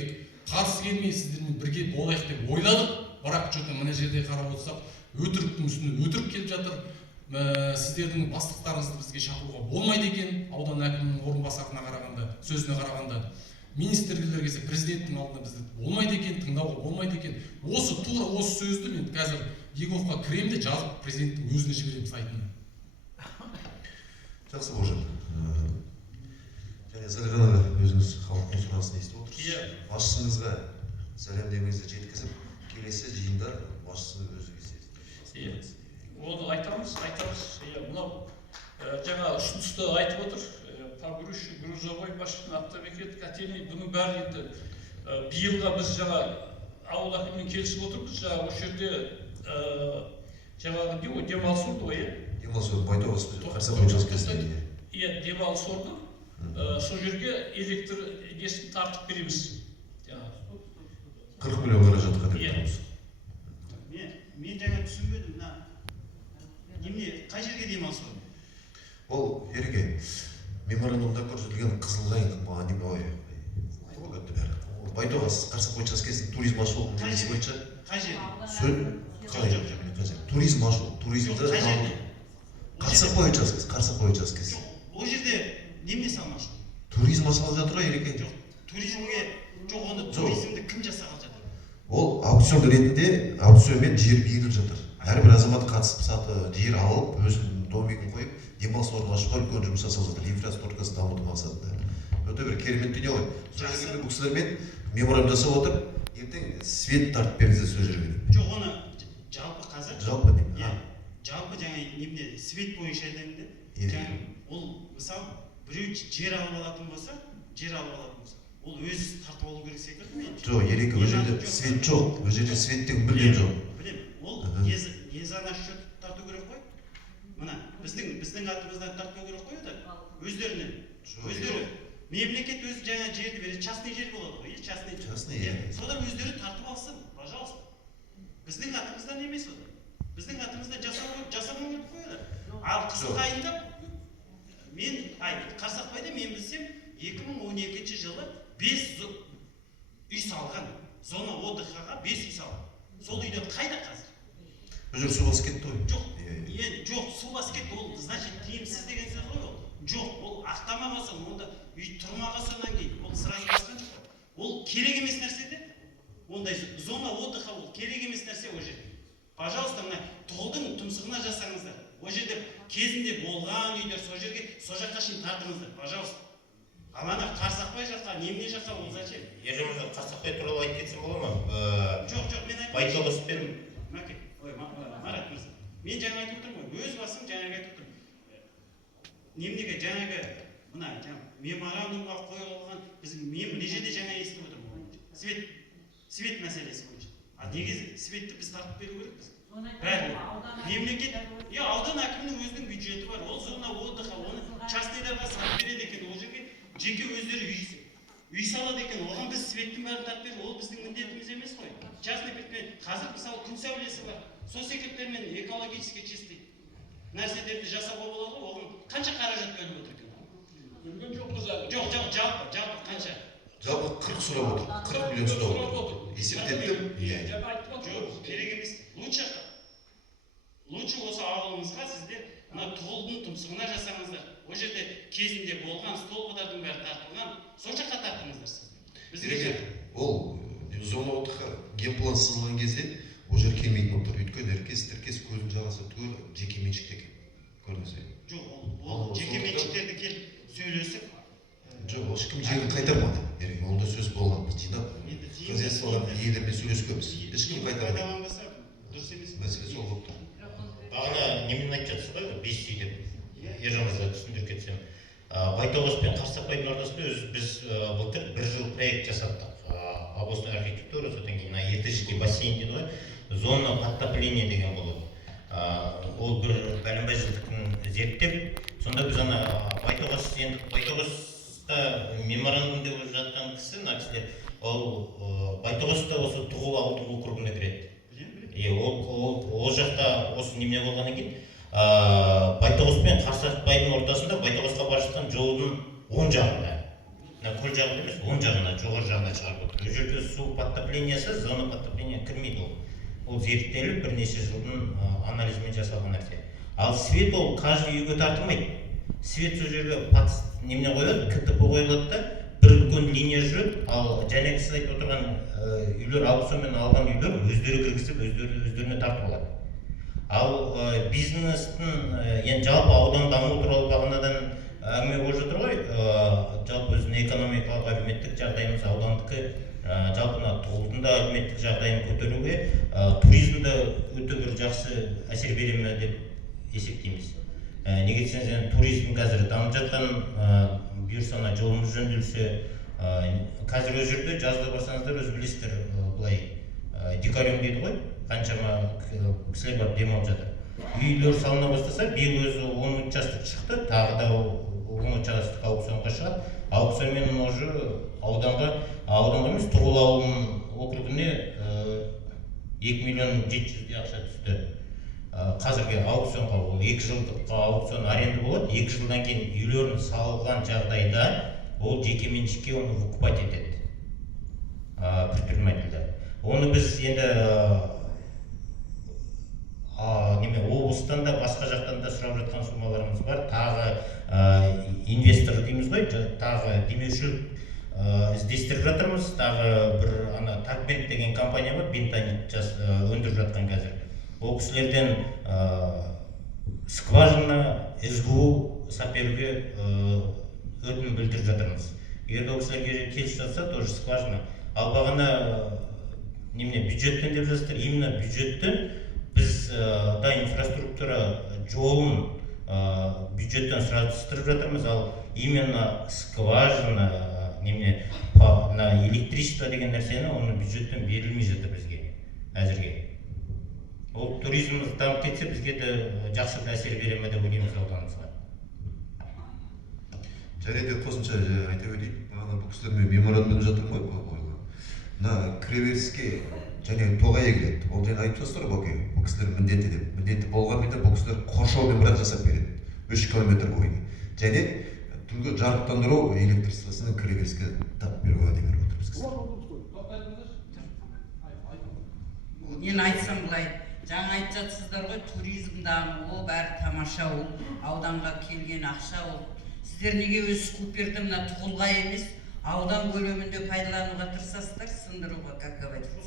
қарсы келмей, сіздермен бірге болайық деп ойладық. Бірақ что-то мына жерде қарап отырсақ, өтіріктің үстіне өтірік келіп жатыр. Сіздердің бастықтарыңызды бізге шақыруға болмайды екен, аудан әкімінің орынбасарына қарағанда, сөзіне қарағанда. Министрлерге келсе, президенттің алдында бізді болмайды екен, тыңдауға болмайды екен. Тура осы сөзді мен қазір Еговқа кіремін де жазып президенттің өзіне жіберемін сайтына. Жақсы Божан. Және Залихан өзіңіз халықтың сұранысын естіп отырсыз. Басшыңызға сәлемдемеңізді жеткізіп, келесі жиында басшысы өзі естеді. Оны айтамыз. Мынау жаңа ұсынысты айтып отыр. Погрузчик, грузовой машина, автобекет, котельный, бұның бәрі енді биылға біз жаңа ауыл әкімімен келісіп отырмыз. Жаңа осы жерде жаңағы демалыс орны ғой, Демалыс орны Байтоғас Қарсақбай учаскесінде. Демалыс орны. Сол жерге электр несін тартып береміз. 40 миллион қаражатқа деп тұрмыз. Мен жаңа түсінбедім, қай жерге демалыс орны? Ол ереке меморандумда көрсетілген Қызылқайың Байтоғас Қарсақбай учаскесінің туризм ашу немесі бойынша. Қай жер? Туризм ашу, туризмді Қарсақбай учаскесі. Ол жерде неме салмашы? Туризм ашылып жатыр ғой ереке. Туризмге жоқ, оны туризмді кім жасаған жатыр? Ол аукцион ретінде аукционмен жер беріліп жатыр. Әрбір азамат қатысып саты жер алып, өзінің домигін қойып, демалыс орнын ашуға үлкен жұмыс жасап жатыр, инфраструктурасын дамыту мақсатында. Өте бір керемет дүние ғой. Сол жерге бұл кісілермен меморандум жасап отырып, ертең свет тартып беріңіздер сол жерге. Жоқ, оны жалпы қазір. Жалпы деймін. Жалпы жаңа немде свет бойынша айтайын да. Ол мысалы біреу жер алып алатын болса, ол өзі тартып алу керек секілді мен. Жоқ, ереке, ол жерде свет жоқ. Ол жерде светтен мүлдем жоқ. Білем, ол езана счет тарту керек қой. Мына біздің атымыздан тарту керек қой да. Өздері мемлекет өзі жаңа жерді береді, частный жер болады ғой, частный. Содан өздері тартып алсын, пожалуйста. Біздің атымыздан емес ода. Біздің атымыздан жасамау керек қой да. Ал Қызылқайында Қарсақбайда мен білсем 2012 жылы 5 үй салған. Зона отдыхаға 5 үй салған. Сол үйлер қайда қазір? Бұл жер су басып кетті ғой. Жоқ, су басып кетті, ол значит тиімсіз деген сөз ғой ол. Жоқ, ол ақтамағасын, онда үй тұрмағасынан кейін, ол сразу басқан жоқ. Ол керек емес нәрсе де. Ондай зона отдыха ол керек емес нәрсе ол жерде. Пожалуйста, мына тұғылдың тұмсығына жасаңыздар. Ол жерде кезінде болған үйлер, сол жаққа шейін тартыңыздар, пожалуйста. Ал ана Қарсақбай жаққа, немене жаққа ол зачем? Ержан Қарсақбай туралы айтып кетсем бола ма? Жоқ, мен айтып Байтоғас пен Марат мырза, мен жаңа айтып отырмын ғой, өз басым жаңағы айтып отырмын. Неменеге жаңағы мына меморандумға қойылған біздің мына жерде жаңа естіп отырмын. Свет мәселесі бойынша. Неге светті біз тартып беру керекпіз? Бәрі. Мемлекет, аудан әкімінің өзінің бюджеті бар. Ол зона отдыха, оны частныйларға салып береді екен. Ол жерге жеке өздері үй салады екен. Оған біз светтің бәрін тартып беру, ол біздің міндетіміз емес қой. Частный предприятие. Қазір мысалы күн сәулесі бар. Сол секреттермен экологически чистый нәрселерді жасауға болады ғой. Оған қанша қаражат бөліп отыр екен? Бөлген жоқпыз әлі. Жоқ, жалпы қанша? Жалпы 40 сұрап отыр. 40 миллион сұрап отыр. Есептеттім. Жоқ, керек емес. Лучше осы ауылымызға сіздер мына тұғылдың тұмсығына жасаңыздар. Ол жерде кезінде болған столбылардың бәрі тартылған, сол жаққа тартыңыздар сіздер. Ол зона отдыха генплан сызылған кезде ол жер келмейтін болып тұр. Өйткені іркес көздің жағасы түгел жеке меншік көрдіңіз. Жоқ, ол жекеменшіктерді келіп сөйлесіп. Жоқ, ешкім жерін қайтармады. Ол да сөз болған. Біз жинап хозяйстволардың иелерімен сөйлескенбіз. Ешкім қайтармады. Пайдаланбаса дұрыс емес. Мәселе сол болып тұр. Бағана немен айтып жатсыз ғой, 5 үй деп. Ержан мырза түсіндіріп кетсем. Байтоғас пен Қарсақбайдың ортасында біз былтыр 1 жыл проект жасаттық. Областной архитектура, содан кейін Ертішевский бассейн дейді ғой, зона подтопления деген болады. Ол бір бәленбай жылдықын зерттеп, сонда біз Байтоғаста меморандум деп жатқан кісі, мына кісілер, ол Байтоғаста осы Тұғыл ауылдық округіне кіреді. Ол жақта осы немене болғаннан кейін, Байтоғас пен Қарсақбайдың ортасында Байтоғасқа бара жатқан жолдың оң жағында, көл жағында емес, оң жағына, жоғары жағына шығарып отыр. Ол жерде су подтоплениясы, зона подтопления кірмейді ол. Ол зерттеліп бірнеше жылдың анализімен жасалған нәрсе. Ал свет ол каждый үйге тартылмайды. Свет сол жерге немене қойылады, КТП қойылады да, бір үлкен линия жүреді, ал және сіз айтып отырған үйлер, аукционмен алған үйлер өздері кіргізіп, өздеріне тартып алады. Ал бизнестің, енді жалпы аудан даму туралы бағанадан әңгіме болып жатыр ғой, жалпы өзінің экономикалық әлеуметтік жағдайымыз, аудандікі, жалпы Тұғылдың да әлеуметтік жағдайын көтеруге туризмді өте бір жақсы әсер бере ме деп есептейміз. Неге десеңіз, туризм қазір дамып жатқан, бұйырса жолымыз жөнделсе, қазір өз жерде жазда барсаңыздар өз білесіздер, былай декарем дейді ғой, қаншама кісілер бар демалып жатыр. Үйлер салына бастаса, биыл өзі 10 участок шықты, тағы да 10 участок аукционға шығады. Аукционмен уже ауданға емес, Тұғыл ауылының округіне 2 миллион 700 ақша түсті. Қазірге аукционға, ол 2 жылдыққа аукцион аренда болады, 2 жылдан кейін үйлерін салған жағдайда ол жекеменшікке оны выкупать етеді, предпринимательдер. Оны біз енді облыстан да басқа жақтан да сұрап жатқан суммаларымыз бар. Тағы инвестор дейміз ғой, тағы демеушілік іздестіріп жатырмыз. Тағы бір Такбент деген компания бар, бентонит өндіріп жатқан қазір. Ол кісілерден скважина, СГУ саперуге өтінім білдіріп жатырмыз. Егер ол кісілерге келісіп жатса, тоже скважина. Ал бағана бюджеттен деп жатыр, именно бюджеттен біз да инфраструктура жолын бюджеттен сұратыстырып жатырмыз, ал именно скважина, электричество деген нәрсені оны бюджеттен берілмей жатыр бізге әзірге. Ол туризміміз дамып кетсе, бізге де жақсы әсер бере ме деп ойлаймыз ауданымызға. Және де қосымша айта өтейік, бағана бұл кісілермен меморандум жатырмын ғой, мына кіреберіске және тоғай егіледі. Ол және айтып жатыр ғой, бұл кісілер міндетті деп. Міндетті болғанмен бұл кісілер қоршаумен бірақ жасап береді, 3 километр бойына. Және түнгі жарықтандыру электричествосының кіреберіске тап беру уәде беріп отыр біз кісілер. Мен айтсам былай, жаңа айтып жатсыздар ғой, туризм дамуы бәрі тамаша ол, ауданға келген ақша ол. Сіздер неге өз Куперді мына Тұғылға емес, аудан көлемінде пайдалануға тырысасыздар, сындыруға, как говорится.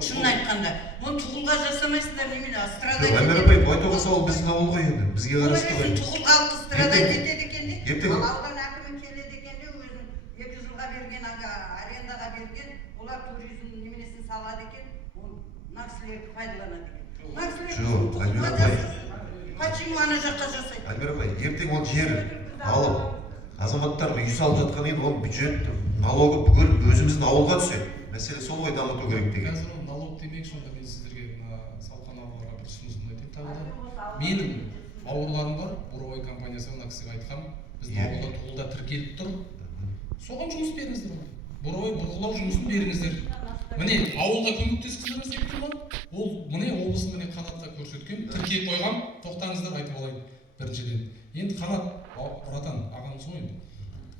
Шынын айтқанда, оны Тұғылға жасамайсыздар, немене астрада кетеді. Әмір апай, Байтоғас ауыл біздің ауылға енді, бізге қарасты ғой. Тұғыл халқы астрада кетеді екен де, ал аудан әкімі келеді екен де, өзін 2 жылға берген, арендаға берген, олар туризм неменесін салады екен, мына кісілерді пайдаланады екен. Жоқ, Әлмир апай. Почему ана жаққа жасайды? Әлмир апай, ертең ол жер алып, азаматтар үй салып жатқан енді ол бюджет, налогы бүкіл өзіміздің ауылға түседі. Мәселе сол ғой дамыту керек деген. Қазір ол налог демекші, онда мен сіздерге салқан ауылға бір ұсынысымды айтайын тағы да. Менің бауырларым бар, Буровой компаниясы мына кісіге айтқан, біздің ауылда Тұғылда тіркеліп тұр. Соған жұмыс беріңіздер. Буровой бұрғылау жұмысын беріңіздер. Міне ауылға көмектескіздеріңіз деп тұрмын. Ол міне облыстың қанатқа көрсеткен, тіркей қойған, тоқтаңыздар айтып алайын біріншіден. Енді қанат, братан, ағамыз ғой енді.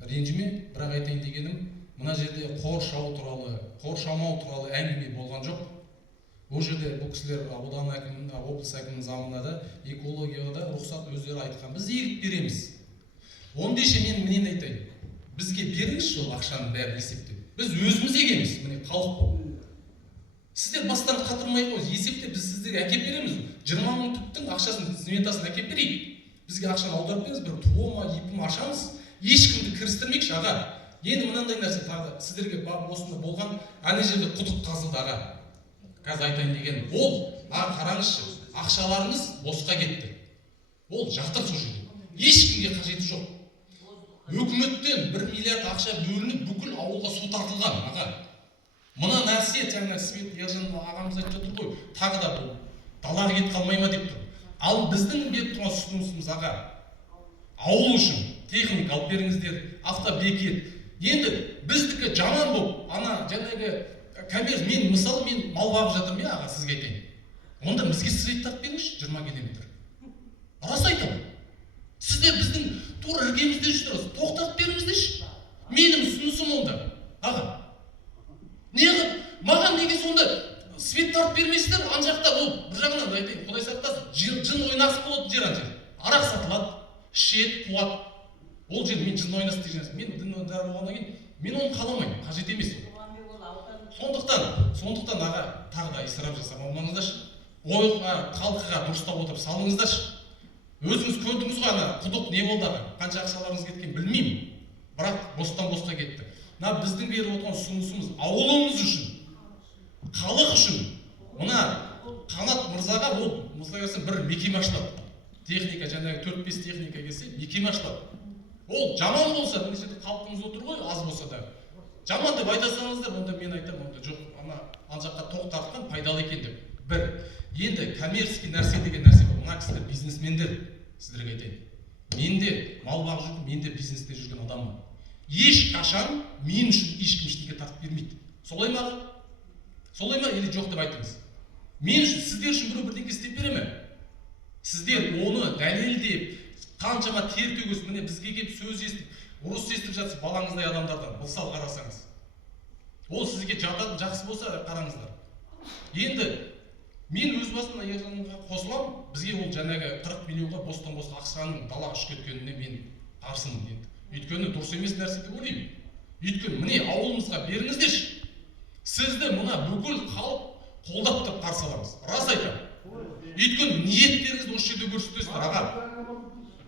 Ренжіме, бірақ айтайын дегенім, мына жерде қоршау туралы, қоршамау туралы әңгіме болған жоқ. Ол жерде бұл кісілер аудан әкімінің, облыс әкімінің заманында да, экологияда рұқсат өздері айтқан. Біз егіп береміз. Ондайша мен менен айтайын. Бізге беріңізші ол ақшаны бәрін есептеп. Біз өзіміз егеміз, міне халық болып. Сіздер бастан қатырмай қой, есепте біз сіздерге әкеп береміз. 20 мың түптің ақшасын, сметасын әкеп берейік. бізге ақшаны аударып беріңіз, бір ТО ма, ИП ма ашамыз, ешкімді кірістірмейікші аға. Енді мынандай нәрсе тағы да сіздерге осында болған, ана жерде құдық қазылды аға. Қазір айтайын деген, ол қараңызшы, ақшаларыңыз босқа кетті. Ол жатыр сол жерде. Ешкімге қажеті жоқ. Өкіметтен 1 миллиард ақша бөлініп, бүкіл ауылға су тартылған аға. Мына нәрсе жаңа Свет Ержан ағамыз айтып жатыр ғой, тағы да бұл далаға кетіп қалмай ма деп тұр. Ал біздің беріп тұрған ұсынысымыз аға, ауыл үшін техника алып беріңіздер, автобекет. Енді біздікі жаман болып, ана жаңағы коммерс, мен мысалы мен мал бағып жатырмын аға, сізге айтайын. Онда бізге свет тартып беріңізші 20 километр. Рас айтамын. Сіздер біздің тура іргемізде жүрсіз, тоқтатып беріңіздерші. Менің ұсынысым онда. Аға. Неғып? Маған неге сонда свет тартып бермейсіздер? Ан жақта ол бір жағынан айтайын, Құдай сақтасын, жын ойнақсы болады жер ан жер. Арақ сатылады, ішеді, қуады. Ол жер мен жын ойнасы деген. Мен діндар болғаннан кейін мен оны қаламаймын, қажет емес. Сондықтан аға тағы да исрап жасап алмаңыздаршы. Ойға, талқыға дұрыстап отырып салыңыздаршы. Өзіңіз көрдіңіз ғой ана құдық не болды аға, қанша ақшаларыңыз кеткен білмеймін. Бірақ бостан-босқа кетті. Біздің беріп отырған ұсынысымыз ауылымыз үшін, халық үшін. Мына Қанат мырзаға ол мысалы бір мекеме ашылады. Техника жаңағы 4-5 техника келсе, мекеме ашылады. Ол жаман болса, мына жерде халқымыз отыр ғой, аз болса да. Жаман деп айтасаңыздар, онда мен айтамын, онда жоқ, ана жаққа тоқ тартқан пайдалы екен деп. Бір, енді коммерческий нәрсе деген нәрсе бар. Мына кісілер бизнесмендер, сіздерге айтайын. Мен де мал бағып жүрдім, мен де бизнесте жүрген адаммын. Ешқашан мен үшін ешкім ештеңе тартып бермейді. Солай ма? Солай ма или жоқ деп айтыңыз. Мен үшін, сіздер үшін біреу бірдеңе істеп бере ме? Сіздер оны дәлелдеп, қаншама тер төгесіз, міне бізге келіп сөз естіп, ұрыс естіп жатсыз балаңыздай адамдардан, мысал қарасаңыз. Ол сізге жатады, жақсы болса қараңыздар. Енді мен өз басымда Ержанға қосыламын, бізге ол жаңағы 40 миллионға бостан-босқа ақшаның далаға ұшып кеткеніне мен қарсымын енді. Өйткені дұрыс емес нәрсе деп ойлаймын. Өйткені міне ауылымызға беріңіздерші. Сізді мына бүкіл халық қолдап тұрып қарсы аламыз. Рас айтамын. Өйткені ниеттеріңізді осы жерде көрсетесіздер аға.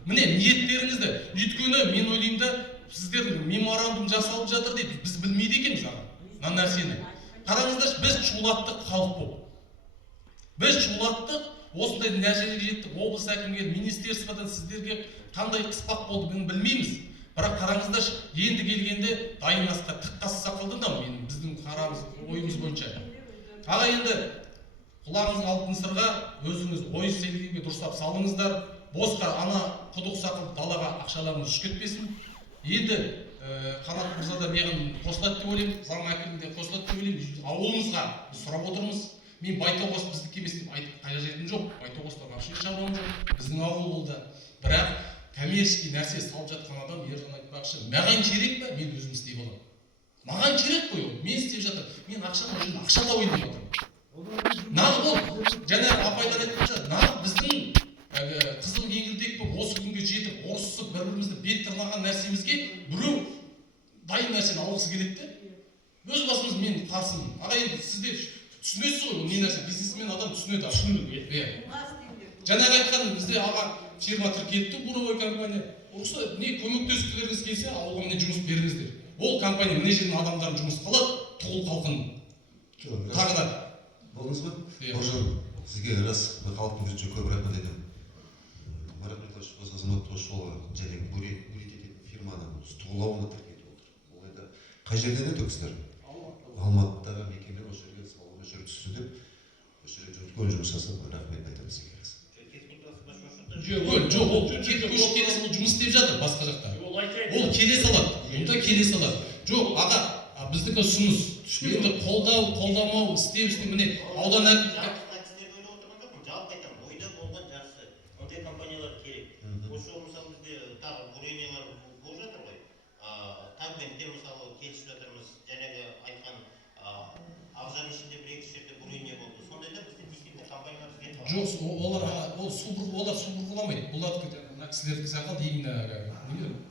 Міне ниеттеріңізді. Өйткені мен ойлаймын да сіздердің меморандум жасалып жатыр дейді. Біз білмейді екенбіз аға. Мына нәрсені. Қараңыздаршы, біз шулаттық халық болып. Біз шулаттық, осындай нәтижеге жеттік. Облыс әкімге, министерстводан сіздерге қандай қыспақ болды, мен білмейміз. Бірақ қараңыздаршы, енді келгенде Дайын Асқар тыққасы сақылды да біздің қарамыз, ойымыз бойынша. Аға енді құлағыңыздың алтын сырға өзіңіз ой селгеге дұрыстап салыңыздар. Босқа ана құдық сақылды далаға ақшаларыңыз ұшып кетпесін. Енді Қанат мырза да неғын қосылады деп ойлаймын, заң әкімінде қосылады деп ойлаймын. Ауылымызға біз сұрап отырмыз. Мен Байтоғас біздікі емес деп айтып қажетім жоқ. Байтоғаста вообще шаруам жоқ. Біздің ауыл болды. Бірақ коммерческий нәрсе салып жатқан адам Ержан айтпақшы, маған керек пе? Мен өзім істей боламын. Маған керек қой ол. Мен істеп жатыр. Мен ақша тауайын деп жатырмын. Нағыз ол жаңағы апайлар айтып жатыр. Нағыз біздің қызыл еңгілдек болып осы күнге жетіп, ұрысып бір-бірімізді бет тырнаған нәрсемізге біреу дайын нәрсені алғысы келеді де. Өз басымыз мен қарсымын. Аға енді сіздер түсінесіз ғой, не нәрсе, бизнесмен адам түсінеді. Жаңағы айтқан бізде аға фирма тіркеліпті, буровой компания. Осы не көмектескілеріңіз келсе, ауылға міне жұмыс беріңіздер. Ол компания міне жердің адамдарын жұмыс қалады, тұғыл қалқын. Тағы да. Болыңыз ба? Сізге рас халықтың жүзінше көп рахмет айтамын. Марат Николаевич, осы азаматтық жолы және бурит ететін фирманы тұғылауына тіркеліп отыр. Ол енді қай жерден еді өксіздер? Алматыдағы мекеме осы жерге салуға жүргізді деп, осы жерде үлкен жұмыс жасап, рахмет айтамын сізге. Жоқ, ол көшіп келесі ол жұмыс істеп жатыр басқа жақта. Ол келе салады, онда келе салады. Жоқ, аға, біздікі ұсыныс. Енді қолдамау, істеп, міне аудан әкімдігі. Жалпы айтамын, ойда болған жақсы. Ондай компаниялар керек. Осы жол мысалы бізде тағы бурениялар болып жатыр ғой. Таңбентте мысалы келісіп жатырмыз. Жаңағы айтқан Ақжан ішінде бір-екі жерде бурения болды. Сондайда бізде действительно компаниялар іздеп қалады. Жоқ, олар су бұрғыламайды. Бұлар мына кісілерді сақалды именно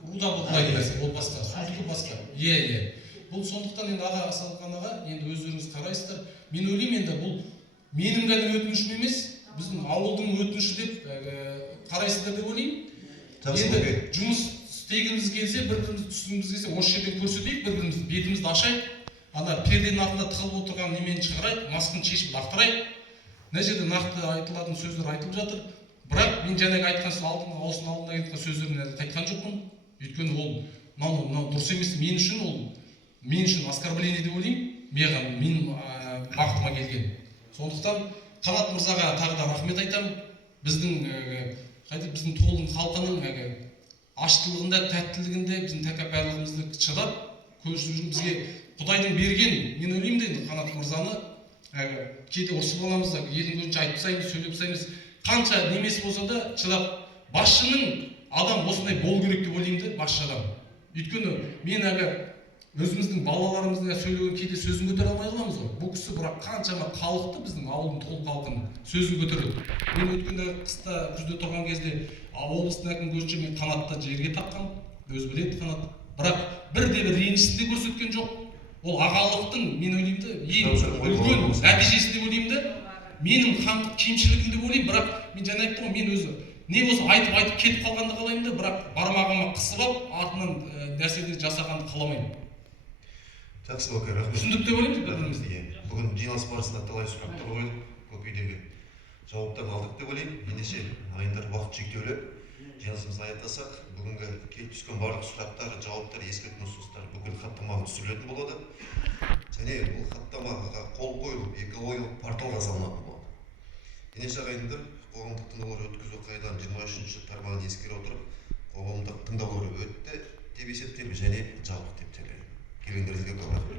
руда бұрғылайды нәрсе, ол басқа, судығы басқа. Иә. Бұл сондықтан енді аға Асалқан аға, енді өздеріңіз қарайсыздар. Мен ойлаймын енді бұл менің ғана өтінішім емес, біздің ауылдың өтініші деп қарайсыздар деп ойлаймын. Жақсы, енді окей. жұмыс істегіміз келсе, бір бірімізді түсінгіміз келсе, осы жерден көрсетейік, бір бірімізді бетімізді ашайық, ана перденің артында тығылып отырған немені шығарайық, масканы шешіп лақтырайық. Мына жерде нақты айтылатын сөздер айтылып жатыр. Бірақ мен жаңағы айтқан аузының алдында айтқан сөздерін айтқан жоқпын. Өйткені ол мынау дұрыс емес. Мен үшін оскорбление деп ойлаймын. Менің бақытыма келген. Сондықтан Қанат мырзаға тағы да рахмет айтамын. Біздің толың халқының аштылығында, тәттілігінде, біздің тәкаппарлығымызды шыдап, бізге Құдайдың берген, мен ойлаймын да Қанат мырзаны кейде ұрсып аламыз, елдің көзінше айтып тастаймыз, сөйлеп тастаймыз. Қанша немесі болса да шыдап, басшының адам осындай болу керек деп ойлаймын да, басшы адам. Өйткені мен өзіміздің балаларымыздың сөйлеген кейде сөзін көтере алмай қаламыз ғой. Бұл кісі бірақ қаншама халықты, біздің ауылдың толық халқын сөзін көтереді. Мен өткенде қыста күзде тұрған кезде облыстың әкімінің көзінше мен Қанатты жерге тапқам, өзі біледі Қанат. Бірақ бірде-бір ренішін де көрсеткен жоқ. Ол ағалықтың, мен ойлаймын да, ең үлкен нәтижесі деп ойлаймын да, менің кемшілігім деп ойлаймын. Бірақ мен жаңа айттым ғой, мен өзі не болса айтып кетіп қалғанды қалаймын да, бірақ бармағыма қысып алып, артынан нәрседе жасағанды қаламаймын. Жақсы, окей, рахмет. Түсіндік деп ойлаймын бір-бірімізді. Бүгін жиналыс барысында талай сұрақтар қойдық, көкейдегі жауаптарын алдық деп ойлаймын. Ендеше ағайындар уақыт шектеулі. Жиналысымызды аяқтасақ, бүгінгі келіп түскен барлық сұрақтар, жауаптар, ескерткен ұсыныстар бүкіл хаттамаға түсірілетін болады. Және бұл хаттамаға қол қойылып, экологиялық порталға салынатын болады. Ендеше ағайындар, қоғамдық тыңдаулар өткізу қағиданың 23-ші тармағын ескере отырып, қоғамдық тыңдаулар өтті деп есептеліп және жабық деп келгендеріңізге көп рахмет.